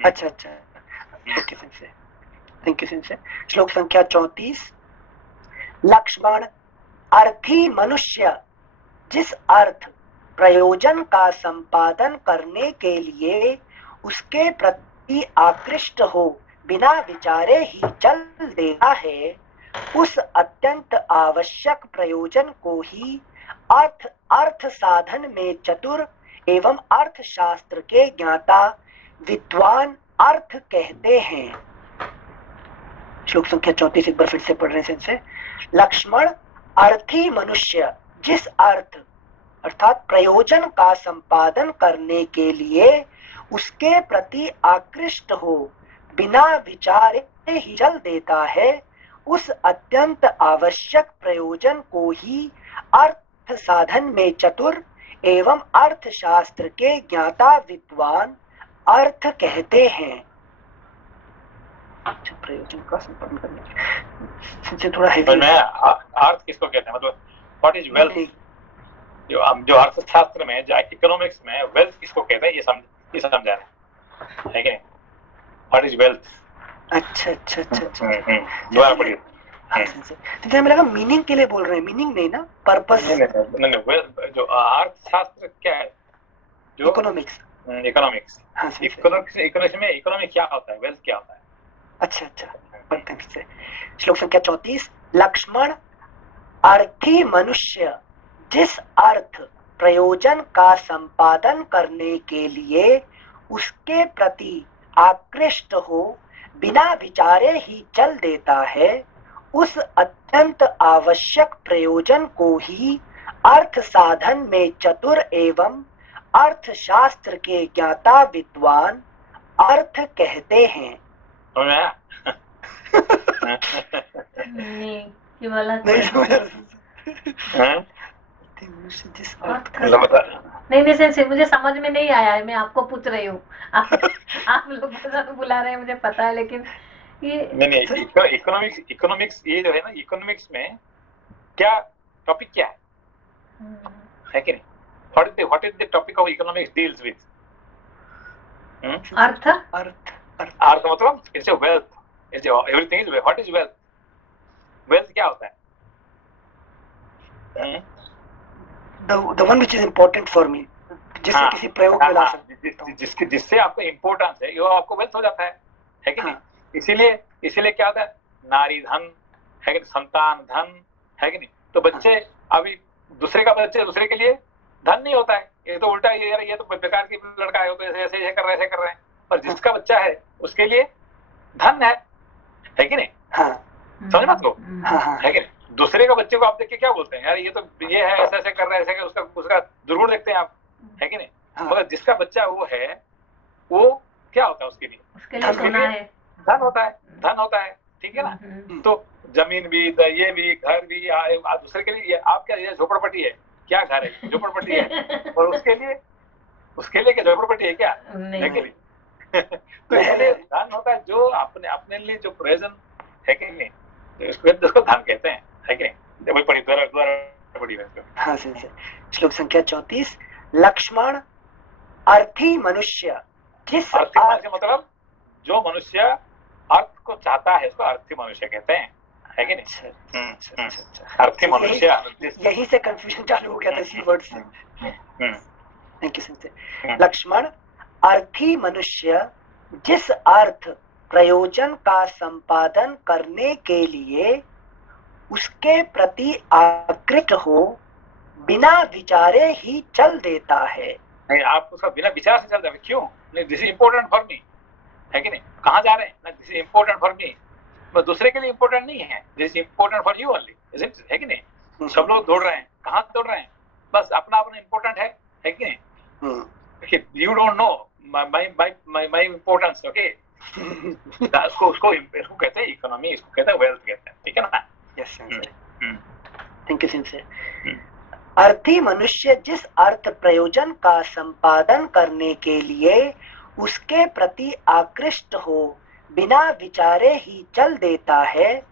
अच्छा, okay Sanjay, thank you Sanjay. श्लोक संख्या 34। लक्ष्मण, अर्थी मनुष्य जिस अर्थ प्रयोजन का संपादन करने के लिए उसके प्रति आकृष्ट हो बिना विचारे ही चल देता है, उस अत्यंत आवश्यक प्रयोजन को ही अर्थ साधन में चतुर एवं अर्थशास्त्र के ज्ञाता विद्वान अर्थ कहते हैं। श्लोक संख्या 34 एक बार फिर से पढ़ रहे हैं। लक्ष्मण, अर्थी मनुष्य जिस अर्थ अर्थात प्रयोजन का संपादन करने के लिए उसके प्रति आकृष्ट हो बिना विचारे ही चल देता है, उस अत्यंत आवश्यक प्रयोजन को ही अर्थ साधन में चतुर एवं अर्थशास्त्र के ज्ञाता विद्वान अर्थ कहते हैं। अच्छा, प्रयोजन का संपादन करने से थोड़ा हेवी। अर्थ किसको कहते हैं? मतलब व्हाट इज वेल्थ? जो अर्थशास्त्र में, जो इकोनॉमिक्स में वेल्थ किसको कहते हैं, ये समझा है कि नहीं? What is wealth? अच्छा। दोबारा पढ़िए। तो हमें लगा मीनिंग के लिए बोल रहे हैं, मीनिंग नहीं ना, पर्पस। नहीं, जो अर्थशास्त्र क्या है? जो इकोनॉमिक्स में इकोनॉमिक क्या होता है, वेल्थ क्या होता है? अच्छा, पढ़ते हैं फिर से। श्लोक संख्या 34। लक्ष्मण, अर्थी मनुष्य जिस अर्थ प्रयोजन का संपादन करने के लिए उसके प्रति आकृष्ट हो बिना विचारे ही चल देता है, उस अत्यंत आवश्यक प्रयोजन को ही अर्थ साधन में चतुर एवं अर्थशास्त्र के ज्ञाता विद्वान अर्थ कहते हैं। ये वाला नहीं सर, मुझे समझ में नहीं आया है, मैं आपको पूछ रही हूँ। आप लोग बुला रहे हैं, मुझे पता है, लेकिन ये नहीं, इकोनॉमिक्स ये जो है ना, इकोनॉमिक्स में क्या टॉपिक क्या है कि नहीं? What is the topic of economics deals with? अर्थ अर्थ मतलब it's a wealth, it's everything is what is wealth, wealth क्या होता है? the one which is important for me, जिससे हाँ, किसी प्रयोग में ला सकते हैं। जिससे आपको इम्पोर्टेंस है वो आपको वेल्थ हो जाता है कि नहीं? हाँ। इसीलिए क्या होता है, नारी धन है कि नहीं, संतान धन है कि नहीं? तो बच्चे अभी दूसरे का बच्चे दूसरे के लिए धन नहीं होता है, ये तो उल्टा, ये तो बेकार की लड़का है, तो ऐसे कर रहे हैं, और जिसका बच्चा है उसके लिए धन है कि नहीं? हाँ समझ बात को? हाँ है कि नहीं? दूसरे का बच्चे को आप देख के क्या बोलते हैं, यार ये तो ये है, ऐसे कर रहा है, ऐसे उसका दुर्गुण देखते हैं आप, है कि नहीं? मगर जिसका बच्चा वो है, वो क्या होता है उसके लिए? उसके लिए सोना है, धन होता है, ठीक है ना? तो जमीन भी, ये भी, घर भी, दूसरे के लिए आप क्या, ये झोपड़पट्टी है क्या? घर है, झोपड़पट्टी है, और उसके लिए क्या झोपड़पट्टी है क्या? है कि नहीं? तो इसलिए धन होता है जो अपने लिए जो प्रयोजन है कि नहीं, तो इसको धन कहते हैं, है कि नहीं? वही पढ़ी द्वारा पढ़ी है। हाँ सर। श्लोक संख्या 34। लक्ष्मण अर्थी मनुष्य जिस अर्थी मनुष्य मतलब जो मनुष्य अर्थ को चाहता है उसको अर्थी मनुष्य कहते हैं, है कि नहीं? अच्छा। अर्थी मनुष्य, यही से कंफ्यूजन चालू हो गया था इसी वर्ड से। Thank you sir. लक्ष्मण अर्थी मनुष्य जिस अर्थ प्रयोजन का संपादन करने के लिए उसके प्रति आकृष्ट हो बिना विचारे ही चल देता है। नहीं, आप उसका बिना विचार से चल जाए, क्यों? नहीं, this is important for me, है कि नहीं? कहाँ जा रहे हैं ना, this is important for me, बस दूसरे के लिए इम्पोर्टेंट नहीं है, this is important for you only, है कि नहीं? सब लोग दौड़ रहे हैं, कहाँ दौड़ रहे हैं? बस अपना इम्पोर्टेंट है कि नहीं? You don't know my importance, okay? उसको कहते हैं इकोनॉमी, इसको कहते हैं वेल्थ कहते हैं, ठीक है ना? Yes thank you Singh. अर्थी मनुष्य जिस अर्थ प्रयोजन का संपादन करने के लिए उसके प्रति आकृष्ट हो बिना विचारे ही चल देता है,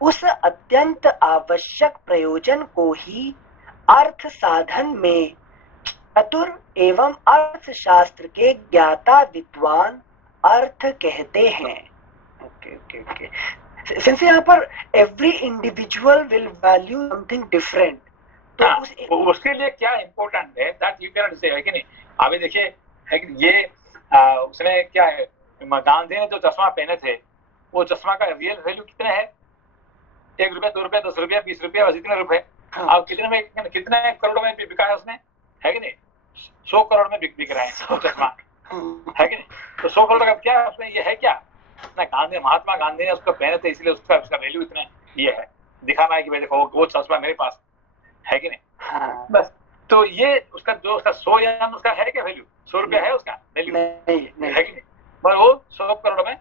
उस अत्यंत आवश्यक प्रयोजन को ही अर्थ साधन में चतुर एवं अर्थशास्त्र के ज्ञाता विद्वान अर्थ कहते हैं। ओके। सिंस यहाँ पर every individual will value something different, तो उसके लिए क्या इम्पोर्टेंट है दैट यू कैन से, है कि नहीं? अभी देखिए, है कि ये उसने क्या है, गांधी ने जो चश्मा पहने थे वो चश्मा का रियल वैल्यू कितने है? 1 रुपया, 2 रुपया, 10 रुपया, 20 रुपया, जितने रुपए, अब कितने करोड़ में बिका है उसने, है कि नहीं? 100 करोड़ में बिक रहा है चश्मा, है कि नहीं? तो 100 करोड़ का क्या है उसमें, ये है क्या ना? महात्मा गांधी ने उसको पहने थे, इसलिए उसका वैल्यू इतना ये है, दिखाना है कि भाई देखो वो चश्मा मेरे पास है कि नहीं? बस तो ये उसका जो उसका 100 यान उसका है क्या वैल्यू? 100 रुपया है उसका वैल्यू, नहीं है कि नहीं? पर वो 100 करोड़ में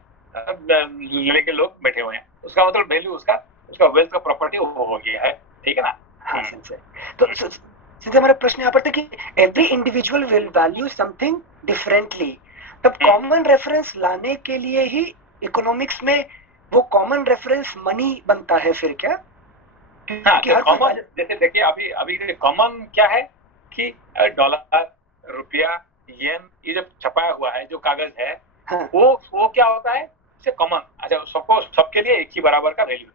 लेके लोग बैठे हुए हैं, उसका मतलब वैल्यू उसका वेल्थ का प्रॉपर्टी हो गया है, ठीक है ना? हाँ सर। तो सीधे हमारा प्रश्न यहाँ पर था कि every individual will value something differently, तब कॉमन रेफरेंस लाने के लिए ही इकोनॉमिक्स में वो कॉमन रेफरेंस मनी बनता है फिर क्या? हाँ, कॉमन जैसे देखिए अभी कॉमन क्या है कि डॉलर, रुपया, येन, ये जो छपाया हुआ है जो कागज है, हाँ। वो क्या होता है कॉमन, अच्छा सबके लिए एक ही बराबर का वैल्यू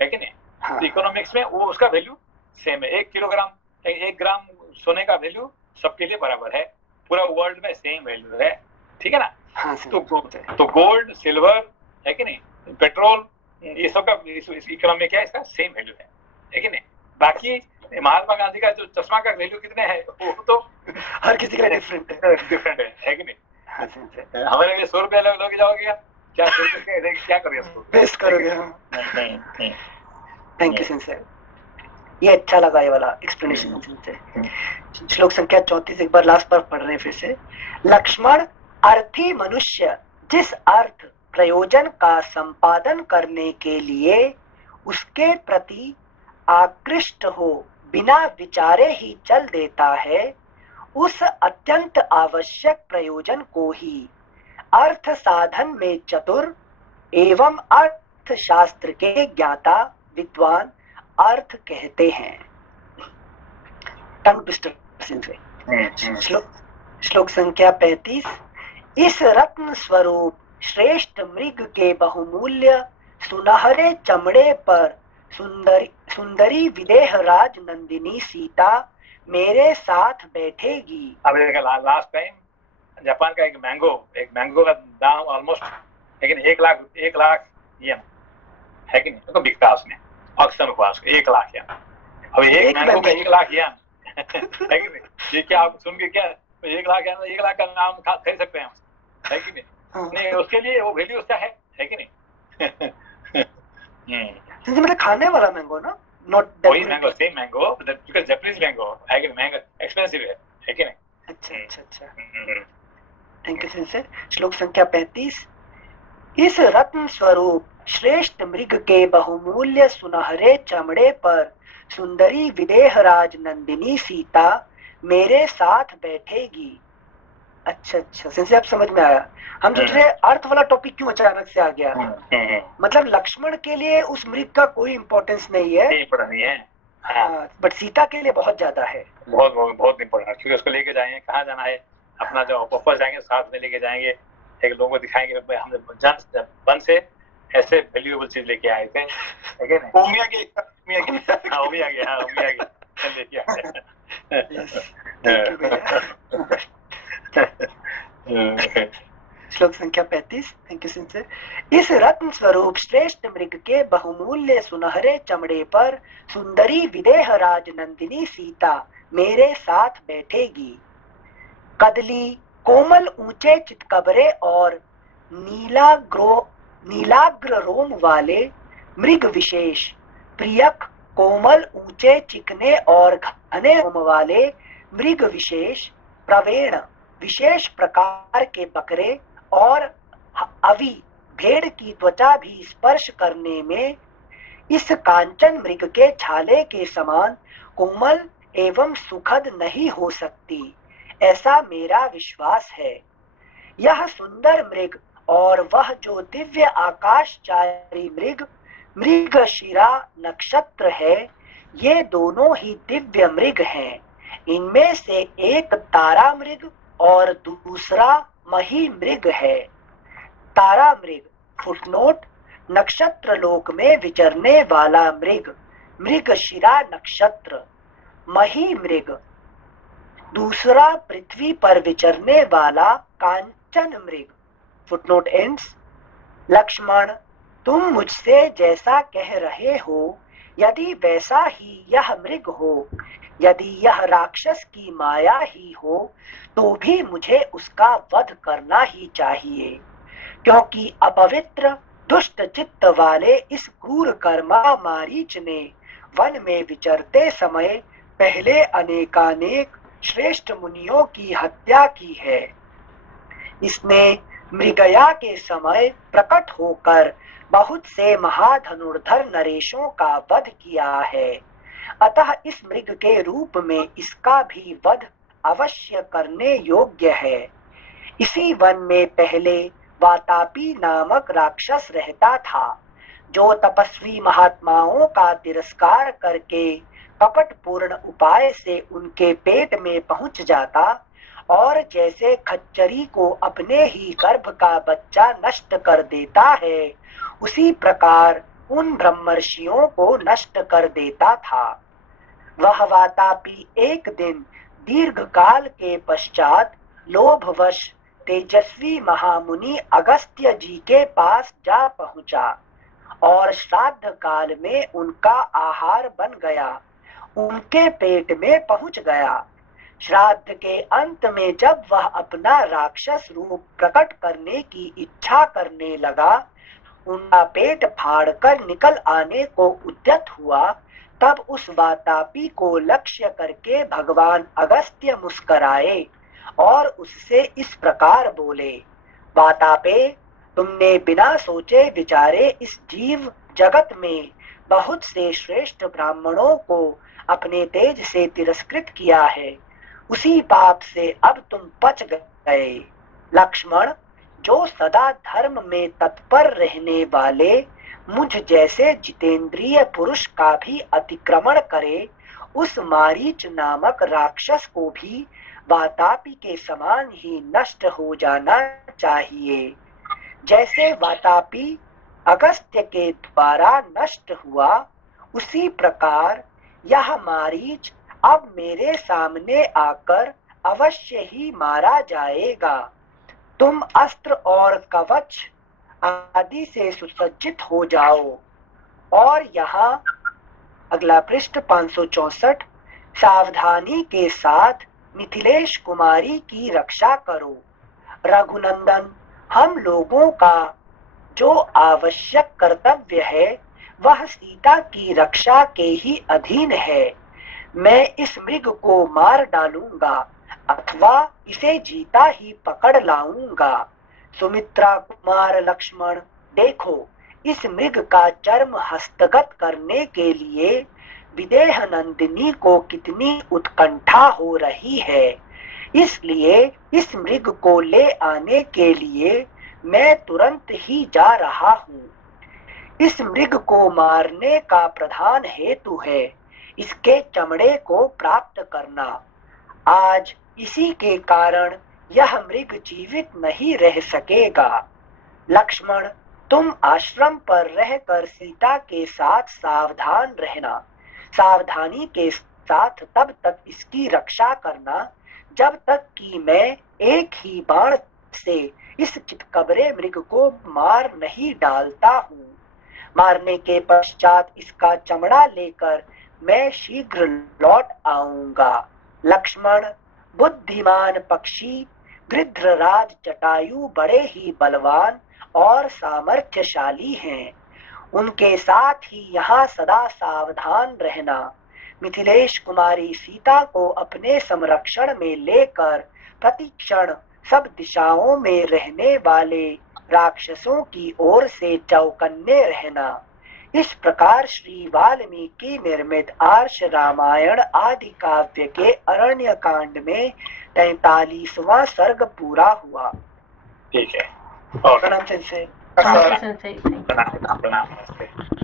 है कि नहीं? हाँ। तो इकोनॉमिक्स में वो उसका वैल्यू सेम है, 1 ग्राम सोने का वैल्यू सबके लिए बराबर है, पूरा वर्ल्ड में सेम वैल्यू है, ठीक है ना? हाँ, तो गोल्ड, सिल्वर, है कि नहीं, पेट्रोल, ये सब का इकोनॉमी क्या है, इसका सेम वैल्यू है कि नहीं? बाकी महात्मा गांधी का जो चश्मा का वैल्यू कितने है वो तो हर किसी के लिए डिफरेंट है कि नहीं? हमारे लिए 100 रुपया लोग जाओगे क्या, 100 रुपये क्या करोगे उसको, वेस्ट करोगे? थैंक यू सर, ये अच्छा लगा ये वाला एक्सप्लेनेशन से। श्लोक संख्या 34 एक बार लास्ट पर पढ़ रहे हैं फिर से। लक्ष्मण अर्थी मनुष्य जिस अर्थ प्रयोजन का संपादन करने के लिए उसके प्रति आकृष्ट हो बिना विचारे ही चल देता है, उस अत्यंत आवश्यक प्रयोजन को ही अर्थ साधन में चतुर एवं अर्थशास्त्र के ज्ञाता विद्वान अर्थ कहते हैं। Tongue twister. श्लोक संख्या 35। इस रत्न स्वरूप श्रेष्ठ मृग के बहुमूल्य सुनहरे चमड़े पर सुंदरी विदेहराज नंदिनी सीता मेरे साथ बैठेगी। अब लास्ट टाइम जापान का एक मैंगो का दाम ऑलमोस्ट लेकिन 1 लाख येन है कि नहीं, तो बिकता उसने ऑक्शन हुआ उसको 1 लाख येन। अब एक मैंगो का 1 लाख येन है कि नहीं, ये क्या आप सुन के क्या 1 लाख येन 1 लाख का नाम खरीद सकते हैं है कि नहीं? नहीं, उसके लिए वो वैल्यू उसका है कि नहीं? मतलब खाने वाला मैंगो ना, नॉट वही mango, same mango, because Japanese mango है कि महंगा एक्सपेंसिव है कि नहीं? अच्छा। थैंक यू सिंसे। श्लोक संख्या 35। इस रत्न स्वरूप श्रेष्ठ मृग के बहुमूल्य सुनहरे चमड़े पर सुंदरी विदेहराज नंदिनी सीता मेरे साथ बैठेगी। अच्छा, सिंसे अब समझ में आया। हम सोच रहे अर्थ वाला टॉपिक क्यों अचानक से आ गया। मतलब लक्ष्मण के लिए उस मृग का कोई इम्पोर्टेंस नहीं है, बट सीता के लिए बहुत ज्यादा है, बहुत इम्पोर्टेंट, क्योंकि उसको लेके जाएंगे, कहाँ जाना है, अपना जो वापस जाएंगे साथ में लेके जाएंगे, एक लोगों को दिखाएंगे हम वन से ऐसे वैल्यूएबल चीज लेके आए थे, ठीक है ना? श्लोक संख्या 35। थैंक यू सिंसे। इस रत्न स्वरूप श्रेष्ठ मृग के बहुमूल्य सुनहरे चमड़े पर सुंदरी विदेहराज नंदिनी सीता मेरे साथ बैठेगी। कदली कोमल ऊंचे चितकबरे और नीलाग्र रोम वाले मृग विशेष, प्रियक कोमल ऊंचे चिकने और घने रोम वाले मृग विशेष, प्रवेण विशेष प्रकार के बकरे और अवि भेड़ की त्वचा भी स्पर्श करने में इस कांचन मृग के छाले के समान कोमल एवं सुखद नहीं हो सकती, ऐसा मेरा विश्वास है। यह सुंदर मृग और वह जो दिव्य आकाशचारी मृग मृगशिरा नक्षत्र है, ये दोनों ही दिव्य मृग हैं। इनमें से एक तारा मृग और दूसरा मही मृग है। तारा मृग फुटनोट नक्षत्र लोक में विचरने वाला मृग मृगशिरा नक्षत्र, मही मृग दूसरा पृथ्वी पर विचरने वाला कांचन मृग। Footnote ends. लक्ष्मण, तुम मुझसे जैसा कह रहे हो यदि वैसा ही यह मृग हो, यदि यह राक्षस की माया ही हो, तो भी मुझे उसका वध करना ही चाहिए, क्योंकि अपवित्र दुष्ट चित्त वाले इस क्रूर कर्मा मारीच ने वन में विचरते समय पहले अनेकानेक श्रेष्ठ मुनियों की हत्या की है। इसने मृगया के समय प्रकट होकर बहुत से महाधनुर्धर नरेशों का वध किया है, अतः इस मृग के रूप में इसका भी वध अवश्य करने योग्य है। इसी वन में पहले वातापी नामक राक्षस रहता था, जो तपस्वी महात्माओं का तिरस्कार करके कपटपूर्ण उपाय से उनके पेट में पहुंच जाता और जैसे खच्चरी को अपने ही गर्भ का बच्चा नष्ट कर देता है, उसी प्रकार उन ब्रह्मर्षियों को नष्ट कर देता था। वह वातापी एक दिन दीर्घ काल के पश्चात लोभवश तेजस्वी महामुनि अगस्त्य जी के पास जा पहुंचा और श्राद्ध काल में उनका आहार बन गया, उनके पेट में पहुंच गया। श्राद्ध के अंत में जब वह अपना राक्षस रूप प्रकट करने की इच्छा करने लगा, उनका पेट फाड़कर निकल आने को उद्यत हुआ, तब उस वातापी को लक्ष्य करके भगवान अगस्त्य मुस्कुराए और उससे इस प्रकार बोले, वातापे, तुमने बिना सोचे विचारे इस जीव जगत में बहुत से श्रेष्ठ ब्राह्मणों को अपने तेज से तिरस्कृत किया है, उसी पाप से अब तुम बच गए। लक्ष्मण, जो सदा धर्म में तत्पर रहने वाले मुझ जैसे जितेंद्रिय पुरुष का भी अतिक्रमण करे, उस मारीच नामक राक्षस को भी वातापी के समान ही नष्ट हो जाना चाहिए। जैसे वातापी अगस्त्य के द्वारा नष्ट हुआ, उसी प्रकार यह मारीच अब मेरे सामने आकर अवश्य ही मारा जाएगा। तुम अस्त्र और कवच आदि से सुसज्जित हो जाओ। और यहाँ अगला पृष्ठ 564, सावधानी के साथ मिथिलेश कुमारी की रक्षा करो। रघुनंदन, हम लोगों का जो आवश्यक कर्तव्य है वह सीता की रक्षा के ही अधीन है। मैं इस मृग को मार डालूंगा अथवा इसे जीता ही पकड़ लाऊंगा। सुमित्रा, कुमार, लक्ष्मण, देखो इस मृग का चर्म हस्तगत करने के लिए विदेह नंदिनी को कितनी उत्कंठा हो रही है। इसलिए इस मृग को ले आने के लिए मैं तुरंत ही जा रहा हूँ। इस मृग को मारने का प्रधान हेतु है इसके चमड़े को प्राप्त करना। आज इसी के कारण यह मृग जीवित नहीं रह सकेगा। लक्ष्मण, तुम आश्रम पर रहकर सीता के साथ सावधान रहना। सावधानी के साथ तब तक इसकी रक्षा करना जब तक कि मैं एक ही बाण से इस चितकबरे मृग को मार नहीं डालता हूँ। मारने के पश्चात इसका चमड़ा लेकर मैं शीघ्र लौट आऊंगा। लक्ष्मण, बुद्धिमान पक्षी गृध्रराज जटायु बड़े ही बलवान और सामर्थ्यशाली हैं। उनके साथ ही यहाँ सदा सावधान रहना। मिथिलेश कुमारी सीता को अपने संरक्षण में लेकर प्रतिक्षण सब दिशाओं में रहने वाले राक्षसों की ओर से चौकन्ने रहना। इस प्रकार श्री वाल्मीकि निर्मित आर्ष रामायण आदि काव्य के अरण्य कांड में 43वां सर्ग पूरा हुआ। ठीक है। और प्रणाम सर। हाँ, सही। प्रणाम प्रणाम नमस्ते।